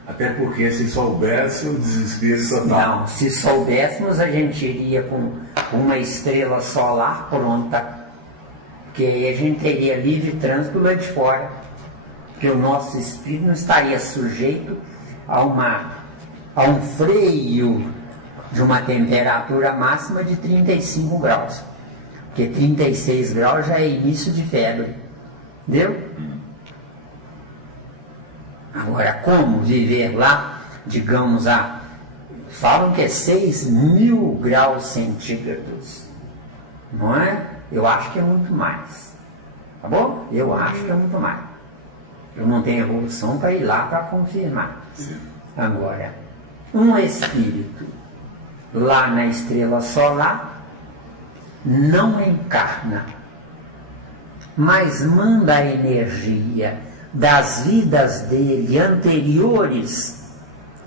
Até porque se soubesse o desespero total. Não, se soubéssemos, a gente iria com uma estrela solar pronta, porque aí a gente teria livre trânsito lá de fora, porque o nosso espírito não estaria sujeito a um freio de uma temperatura máxima de 35 graus, porque 36 graus já é início de febre, entendeu? Agora, como viver lá, digamos, falam que é 6.000 graus centígrados, não é? Eu acho que é muito mais, tá bom? Eu acho que é muito mais. Eu não tenho evolução para ir lá para confirmar. Sim. Agora, um espírito lá na estrela solar não encarna, mas manda a energia das vidas dele anteriores,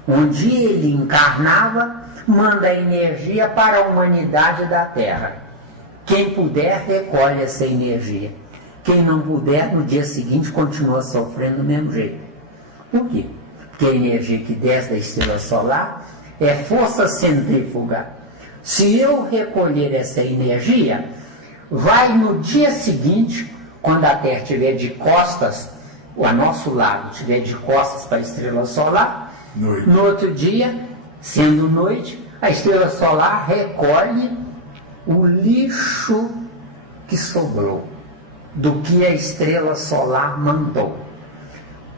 onde ele encarnava, manda a energia para a humanidade da Terra. Quem puder, recolhe essa energia. Quem não puder, no dia seguinte, continua sofrendo do mesmo jeito. Por quê? Porque a energia que desce da estrela solar é força centrífuga. Se eu recolher essa energia, vai no dia seguinte, quando a Terra estiver de costas, ou a nosso lado estiver de costas para a estrela solar, no outro dia, sendo noite, a estrela solar recolhe o lixo que sobrou do que a estrela solar mandou.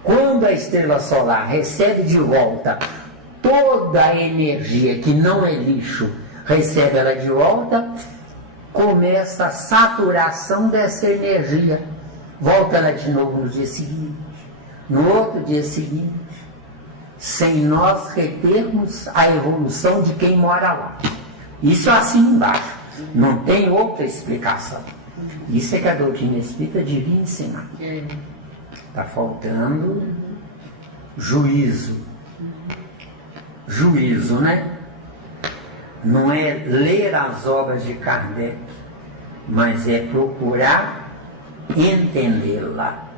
Quando a estrela solar recebe de volta toda a energia que não é lixo, recebe ela de volta, começa a saturação dessa energia. Volta ela de novo no dia seguinte, no outro dia seguinte, sem nós retermos a evolução de quem mora lá. Isso é assim embaixo, não tem outra explicação. Isso é que a doutrina espírita devia ensinar. Está faltando juízo. Juízo, né? Não é ler as obras de Kardec, mas é procurar entendê-la.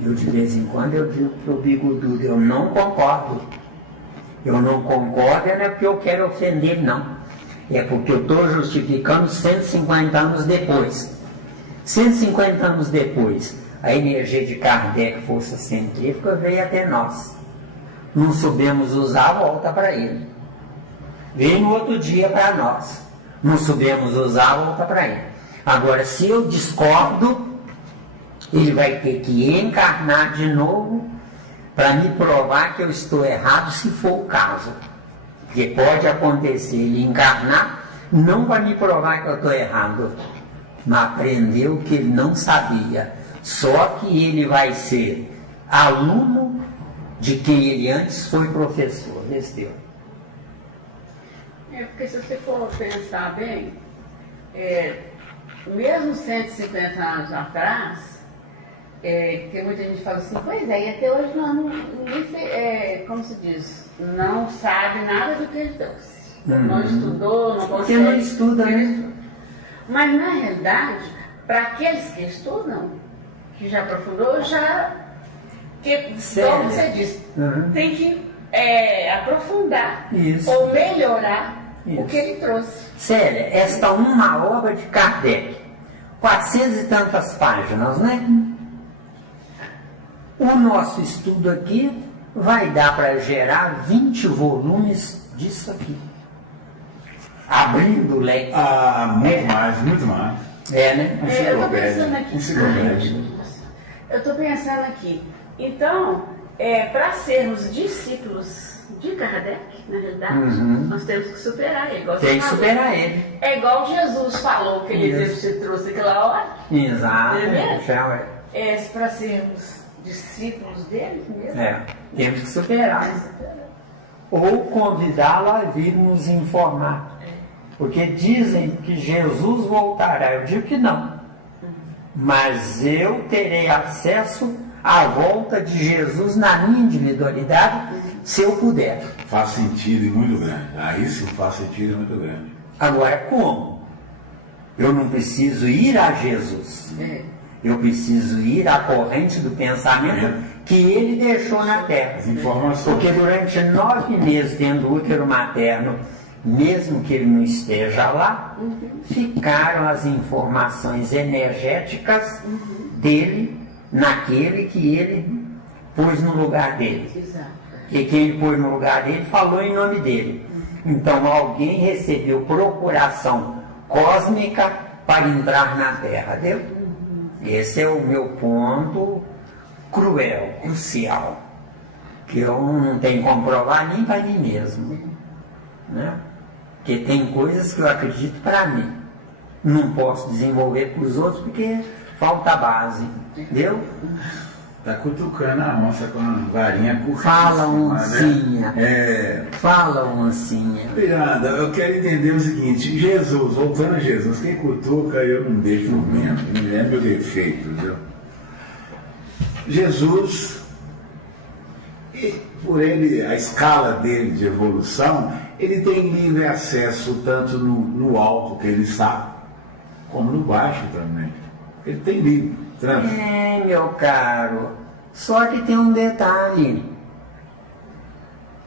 Eu de vez em quando eu digo para o bigodudo, eu não concordo. Eu não concordo não é porque eu quero ofender, não. É porque eu estou justificando 150 anos depois. 150 anos depois, a energia de Kardec, força centrífuga, veio até nós. Não soubemos usar, volta para ele. Veio no outro dia para nós. Não soubemos usar, volta para ele. Agora, se eu discordo, ele vai ter que encarnar de novo para me provar que eu estou errado, se for o caso. Porque pode acontecer ele encarnar, não para me provar que eu estou errado, mas aprendeu o que ele não sabia. Só que ele vai ser aluno de quem ele antes foi professor. Entendeu? Porque se você for pensar bem, mesmo 150 anos atrás, que muita gente fala assim, pois é, e até hoje como se diz, não sabe nada do que ele trouxe. Não estudou, não consegue. Porque não estuda, né? Mas na realidade, para aqueles que estudam, que já aprofundou, como você disse, tem que aprofundar ou melhorar o que ele trouxe. Sério, esta é uma obra de Kardec, 400 e tantas páginas, né? O nosso estudo aqui vai dar para gerar 20 volumes disso aqui. Abrindo o leque. Muito mais. Né? Eu estou pensando aqui. Eu estou pensando aqui. Então, para sermos discípulos de Kardec, na realidade, nós temos que superar ele. Tem que superar ele. É igual Jesus falou que ele trouxe aquela hora. Exato. Para sermos discípulos dele mesmo. Temos que superar. Ou convidá-lo a vir nos informar. Porque dizem que Jesus voltará. Eu digo que não. Mas eu terei acesso à volta de Jesus na minha individualidade, se eu puder. Faz sentido e muito grande. Aí sim faz sentido e muito grande. Agora, como? Eu não preciso ir a Jesus. Eu preciso ir à corrente do pensamento que ele deixou na Terra. Porque durante 9 meses dentro do útero materno, mesmo que ele não esteja lá, ficaram as informações energéticas dele naquele que ele pôs no lugar dele. Exato. E quem ele pôs no lugar dele falou em nome dele. Então alguém recebeu procuração cósmica para entrar na Terra, deu? Esse é o meu ponto cruel, crucial, que eu não tenho como provar nem para mim mesmo, né? Porque tem coisas que eu acredito para mim, não posso desenvolver para os outros porque falta base, entendeu? Tá cutucando a onça com uma varinha curta. Fala, oncinha. Né? Fala, oncinha. Miranda, eu quero entender o seguinte, Jesus, voltando a Jesus, quem cutuca eu não deixo no momento, é meu defeito, viu? Jesus, por ele, a escala dele de evolução, ele tem livre acesso tanto no alto que ele está, como no baixo também. Ele tem livre trânsito. Meu caro, só que tem um detalhe.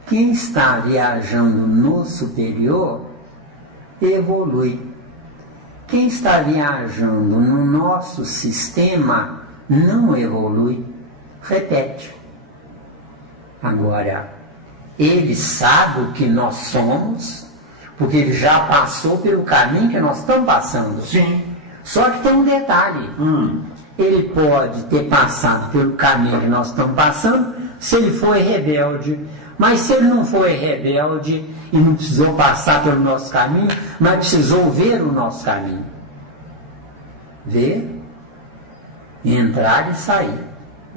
Quem está viajando no superior, evolui. Quem está viajando no nosso sistema, não evolui, repete. Agora, ele sabe o que nós somos, porque ele já passou pelo caminho que nós estamos passando. Sim. Só que tem um detalhe. Ele pode ter passado pelo caminho que nós estamos passando, se ele foi rebelde. Mas se ele não foi rebelde e não precisou passar pelo nosso caminho, mas precisou ver o nosso caminho. Ver, entrar e sair.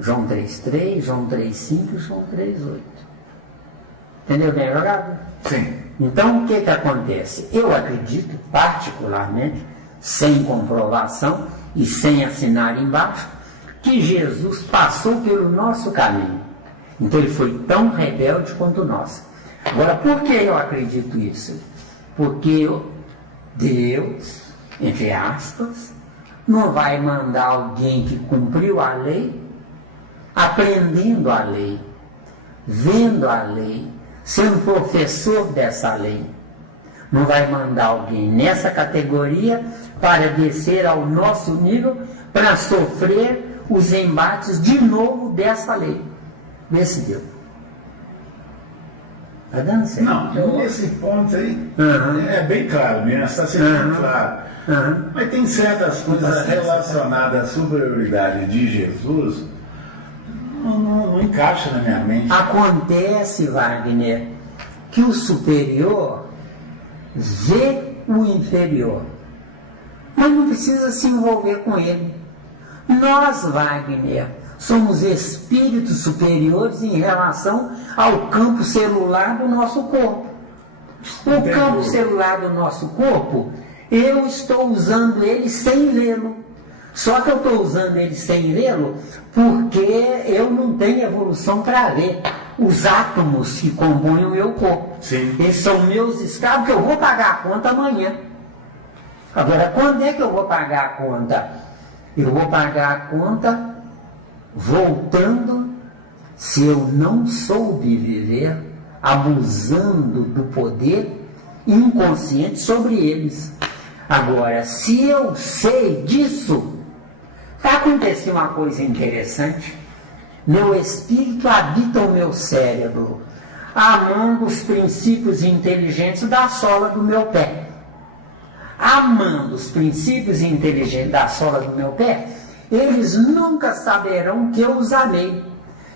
João 3,3, João 3,5 e João 3,8. Entendeu bem a jogada? Sim. Então o que acontece? Eu acredito, particularmente, sem comprovação e sem assinar embaixo, que Jesus passou pelo nosso caminho. Então ele foi tão rebelde quanto nós. Agora, por que eu acredito isso? Porque Deus, entre aspas, não vai mandar alguém que cumpriu a lei, aprendendo a lei, vendo a lei, sendo professor dessa lei. Não vai mandar alguém nessa categoria para descer ao nosso nível, para sofrer os embates de novo dessa lei. Vê se deu. Está dando certo? Não, nesse ponto aí é bem claro, mesmo, está sendo bem claro. Mas tem certas coisas relacionadas à superioridade de Jesus, não encaixa na minha mente. Acontece, Wagner, que o superior vê o inferior, mas não precisa se envolver com ele. Nós, Wagner, somos espíritos superiores em relação ao campo celular do nosso corpo. O campo celular do nosso corpo, eu estou usando ele sem vê-lo. Só que eu estou usando ele sem vê-lo porque eu não tenho evolução para ver os átomos que compõem o meu corpo. Sim. Eles são meus escravos, que eu vou pagar a conta amanhã. Agora, quando é que eu vou pagar a conta? Eu vou pagar a conta voltando, se eu não soube viver, abusando do poder inconsciente sobre eles. Agora, se eu sei disso, vai acontecer uma coisa interessante. Meu espírito habita o meu cérebro, amando os princípios inteligentes da sola do meu pé. Amando os princípios inteligentes da sola do meu pé, eles nunca saberão que eu os amei.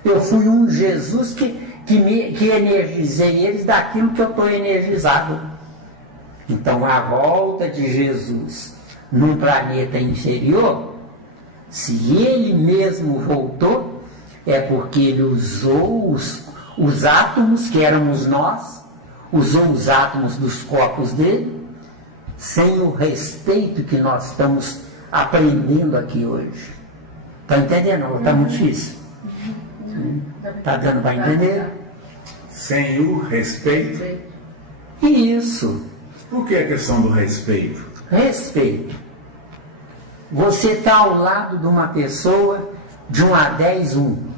Eu fui um Jesus que energizei eles daquilo que eu estou energizado. Então, a volta de Jesus num planeta inferior, se ele mesmo voltou, é porque ele usou os átomos que éramos nós, usou os átomos dos corpos dele, sem o respeito que nós estamos aprendendo aqui hoje. Está entendendo? Está muito difícil. Está dando para entender? Sem o respeito? Isso. Por que a questão do respeito? Respeito. Você está ao lado de uma pessoa de 1 a 10, 1.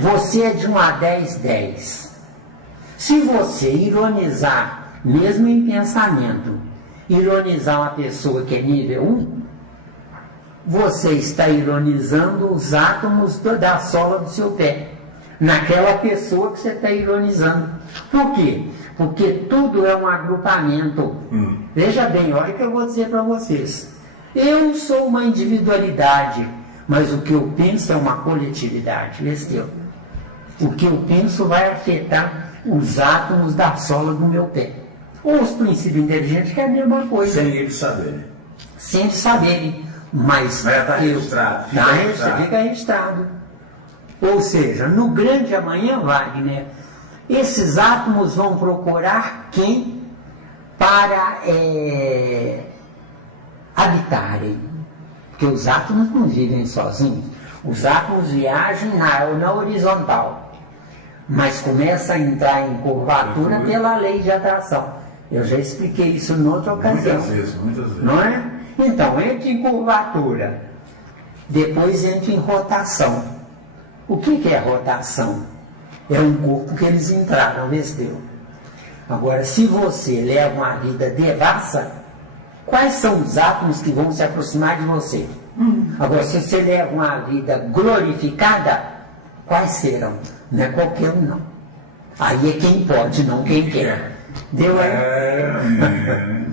Você é de 1 a 10, 10. Se você ironizar, mesmo em pensamento, ironizar uma pessoa que é nível 1, você está ironizando os átomos da sola do seu pé, naquela pessoa que você está ironizando. Por quê? Porque tudo é um agrupamento. Veja bem, olha o que eu vou dizer para vocês. Eu sou uma individualidade, mas o que eu penso é uma coletividade. O que eu penso vai afetar os átomos da sola do meu pé. Ou os princípios inteligentes, que é a mesma coisa. Sem eles saberem. Sem eles saberem. Mas vai estar registrado. Fica registrado. Ou seja, no grande amanhã, Wagner, esses átomos vão procurar quem para habitarem. Porque os átomos não vivem sozinhos. Os átomos viajam na horizontal, mas começa a entrar em curvatura pela lei de atração. Eu já expliquei isso em outra ocasião. Muitas vezes. Não é? Então, entra em curvatura, depois entra em rotação. O que é rotação? É um corpo que eles entraram, vê se deu. Agora, se você leva uma vida devassa, quais são os átomos que vão se aproximar de você? Agora, se você leva uma vida glorificada, quais serão? Não é qualquer um, não. Aí é quem pode, não quem quer. Deu aí?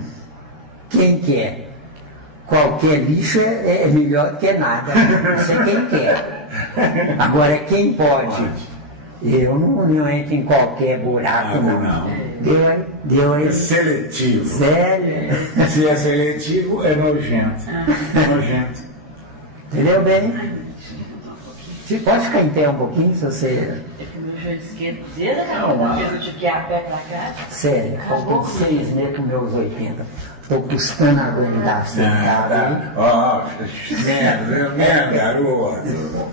Quem quer? Qualquer lixo é melhor que nada. Isso é quem quer. Agora, quem pode? Eu não entro em qualquer buraco, não. Deu aí? É seletivo. Sério? Se é seletivo, é nojento. Nojento. Entendeu bem? Você pode ficar em pé um pouquinho, se você... É que o meu joelho esquerdo dele, porque eu tive que ir a pé pra cá. Sério, faltam 6 meses para meus 80. Estou custando aguentar sentado aí. Ó, garoto.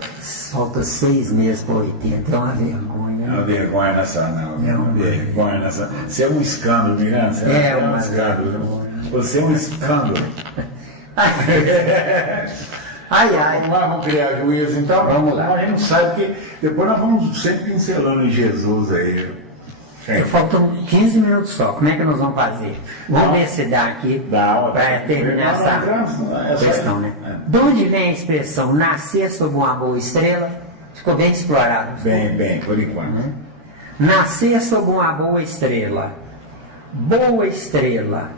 Falta 6 meses para 80, é uma vergonha. Não, vergonha nessa não. É uma vergonha nessa. Você é um escândalo, Miranda. Você É um uma escândalo. vergonha. Você é um escândalo. Ai. Vamos criar juízo, então? Vamos lá. A gente sabe que depois nós vamos sempre pincelando em Jesus aí. Faltam 15 minutos só. Como é que nós vamos fazer? Vamos ver se dá aqui para terminar essa questão, né? De onde vem a expressão nascer sob uma boa estrela? Ficou bem explorado. Bem, por enquanto. Nascer sob uma boa estrela. Boa estrela.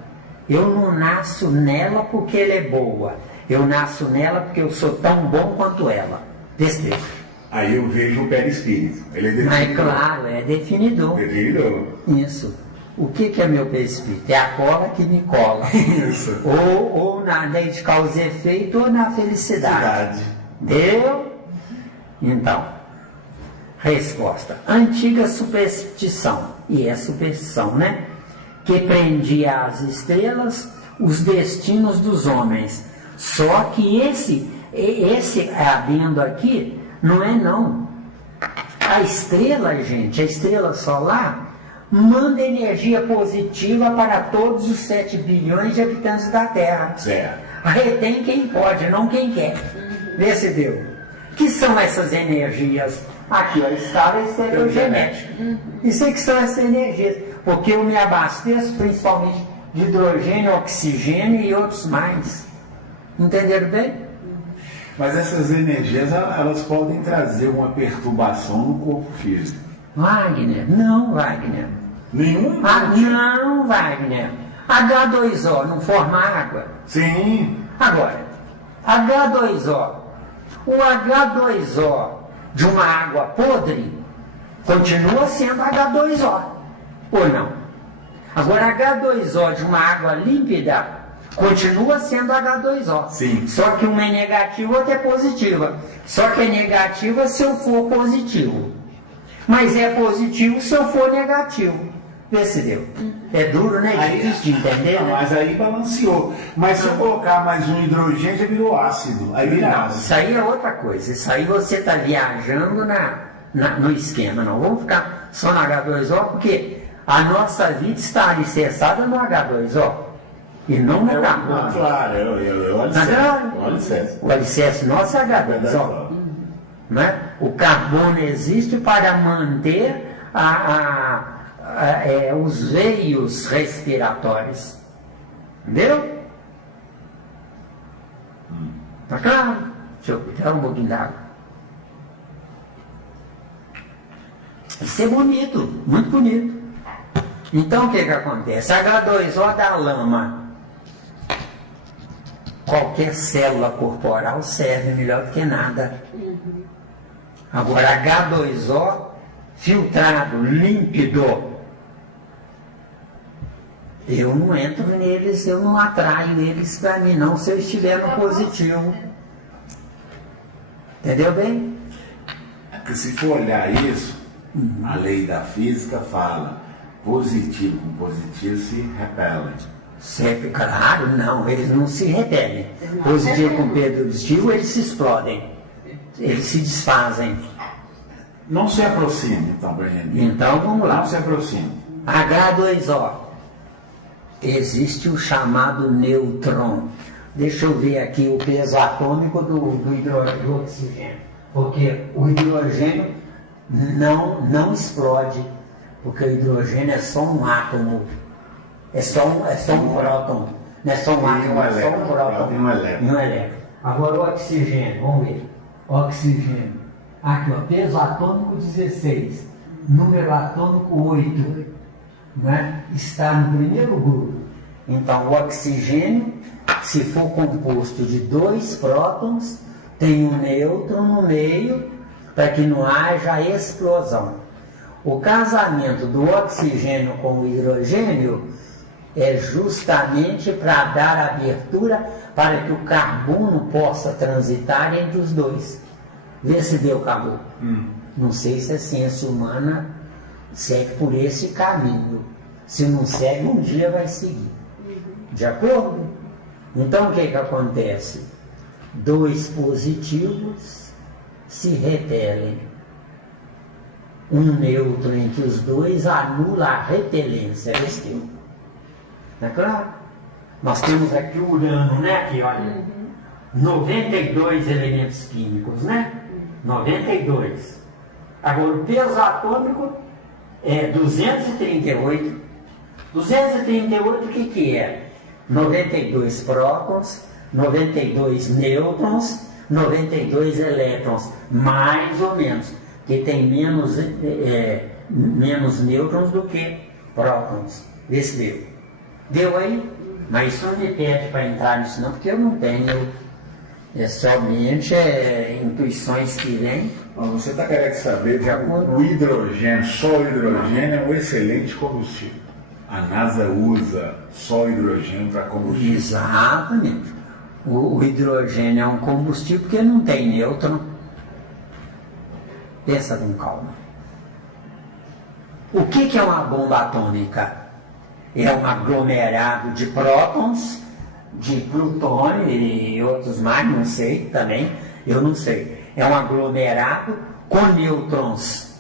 Eu não nasço nela porque ela é boa. Eu nasço nela porque eu sou tão bom quanto ela. Desse jeito. Aí eu vejo o perispírito. Ele é definidor. Mas claro, é definidor. Definidor. Isso. O que é meu perispírito? É a cola que me cola. Isso. Ou na lei de causa e efeito, ou na felicidade. Deu? Então, resposta. Antiga superstição. E é superstição, né? Que prendia às estrelas os destinos dos homens. Só que esse adendo aqui não é não. A estrela, gente, a estrela solar manda energia positiva para todos os 7 bilhões de habitantes da Terra. Certo. Retém quem pode, não quem quer. Vê se deu. Que são essas energias? Aqui, ó, escala estereogenética. Isso é que são essas energias. Porque eu me abasteço principalmente de hidrogênio, oxigênio e outros mais. Entenderam bem? Mas essas energias, elas podem trazer uma perturbação no corpo físico. Wagner, não, Wagner. Nenhum? Não, Wagner. H2O não forma água? Sim. Agora, H2O. O H2O de uma água podre continua sendo H2O, ou não? Agora, H2O de uma água límpida continua sendo H2O. Sim. Só que uma é negativa, outra é positiva. Só que é negativa se eu for positivo. Mas é positivo se eu for negativo. Vê se deu. É duro, né? É difícil de entender, né? Mas aí balanceou. Mas se eu colocar mais um hidrogênio, já virou ácido. Aí vira ácido. Isso aí é outra coisa. Isso aí você está viajando no esquema. Não vamos ficar só no H2O, porque a nossa vida está alicerçada no H2O. E não no carbono. Claro, eu alicerce. O alicerce nosso é H2O. Né? O carbono existe para manter os veios respiratórios. Entendeu? Tá claro? Deixa eu tirar um pouquinho d'água. Isso é bonito, muito bonito. Então o que acontece? H2O da lama. Qualquer célula corporal serve melhor do que nada. Agora, H2O filtrado, límpido, eu não entro neles, eu não atraio eles para mim não, se eu estiver no positivo. Entendeu bem? Porque se for olhar isso, a lei da física fala, positivo com positivo se repelem. Sempre, claro, não, eles não se repelem. Positivo com positivo, eles se explodem. Eles se desfazem. Não se aproxime, então, Bernardo. Então, vamos lá. Não se aproxime. H2O. Existe o chamado nêutron. Deixa eu ver aqui o peso atômico do oxigênio. Porque o hidrogênio não explode. Porque o hidrogênio é só um átomo. É só um próton. Não é só um átomo, é só um próton. E um elétron. Agora o oxigênio, vamos ver. Oxigênio. Aqui, ó, peso atômico 16. Número atômico 8. Né? Está no primeiro grupo. Então, o oxigênio, se for composto de 2 prótons, tem um nêutron no meio para que não haja explosão. O casamento do oxigênio com o hidrogênio é justamente para dar abertura para que o carbono possa transitar entre os dois. Vê se deu, acabou. Não sei se a ciência humana segue por esse caminho. Se não segue, um dia vai seguir. De acordo? Então o que acontece? 2 positivos se repelem. Um nêutron entre os dois anula a repelência. Vestiu. Não é claro? Nós temos aqui o urânio, né? Aqui, olha. 92 elementos químicos, né? 92. Agora o peso atômico é 238. 238 o que é? 92 prótons, 92 nêutrons, 92 elétrons, mais ou menos, que tem menos nêutrons do que prótons. Vê se deu. Deu aí? Mas isso não me pede para entrar nisso não, porque eu não tenho, somente intuições que vêm. Você está querendo saber que o hidrogênio, só o hidrogênio é um excelente combustível. A NASA usa só o hidrogênio para combustível. Exatamente. O hidrogênio é um combustível porque não tem nêutron. Pensa com calma. O que é uma bomba atômica? É um aglomerado de prótons, de plutônio e outros mais, não sei também, eu não sei. É um aglomerado com nêutrons.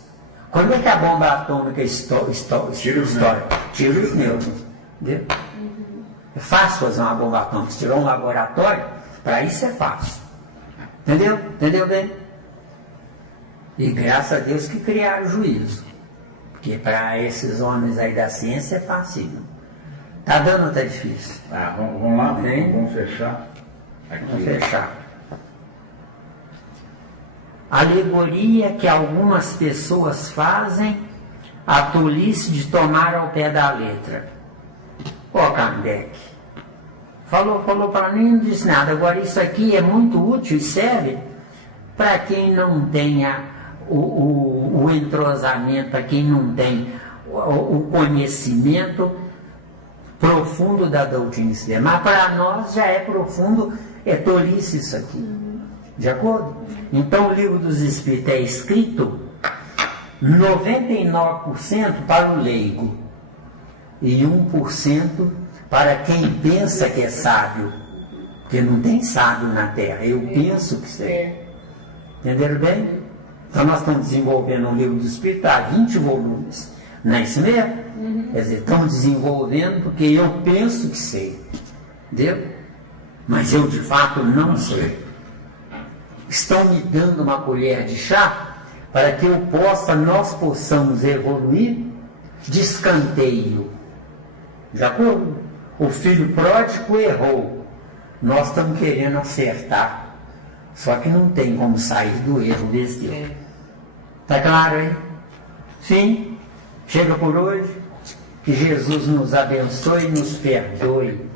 Quando é que a bomba atômica estoura? Tira os nêutrons. Entendeu? É fácil fazer uma bomba atômica. Se tiver um laboratório, para isso é fácil. Entendeu? Entendeu bem? E graças a Deus que criaram juízo. Porque para esses homens aí da ciência é fácil. Tá dando ou tá difícil? Vamos lá, vamos fechar. Aqui. Vamos fechar. Alegoria que algumas pessoas fazem a tolice de tomar ao pé da letra. Kardec falou para mim, não disse nada. Agora isso aqui é muito útil e serve para quem não tenha o entrosamento, para quem não tem o conhecimento profundo da doutrina espírita. Mas para nós já é profundo, é tolice isso aqui. De acordo? Então o livro dos Espíritos é escrito 99% para o leigo e 1% para quem pensa que é sábio. Porque não tem sábio na Terra, eu penso que sei. Entenderam bem? Então nós estamos desenvolvendo um livro dos Espíritos há 20 volumes. Não é isso mesmo? Quer dizer, estamos desenvolvendo porque eu penso que sei. Entendeu? Mas eu de fato não sei. Estão me dando uma colher de chá para que nós possamos evoluir de escanteio. De acordo? O filho pródigo errou. Nós estamos querendo acertar. Só que não tem como sair do erro desse Deus. Está claro aí? Sim? Chega por hoje. Que Jesus nos abençoe e nos perdoe.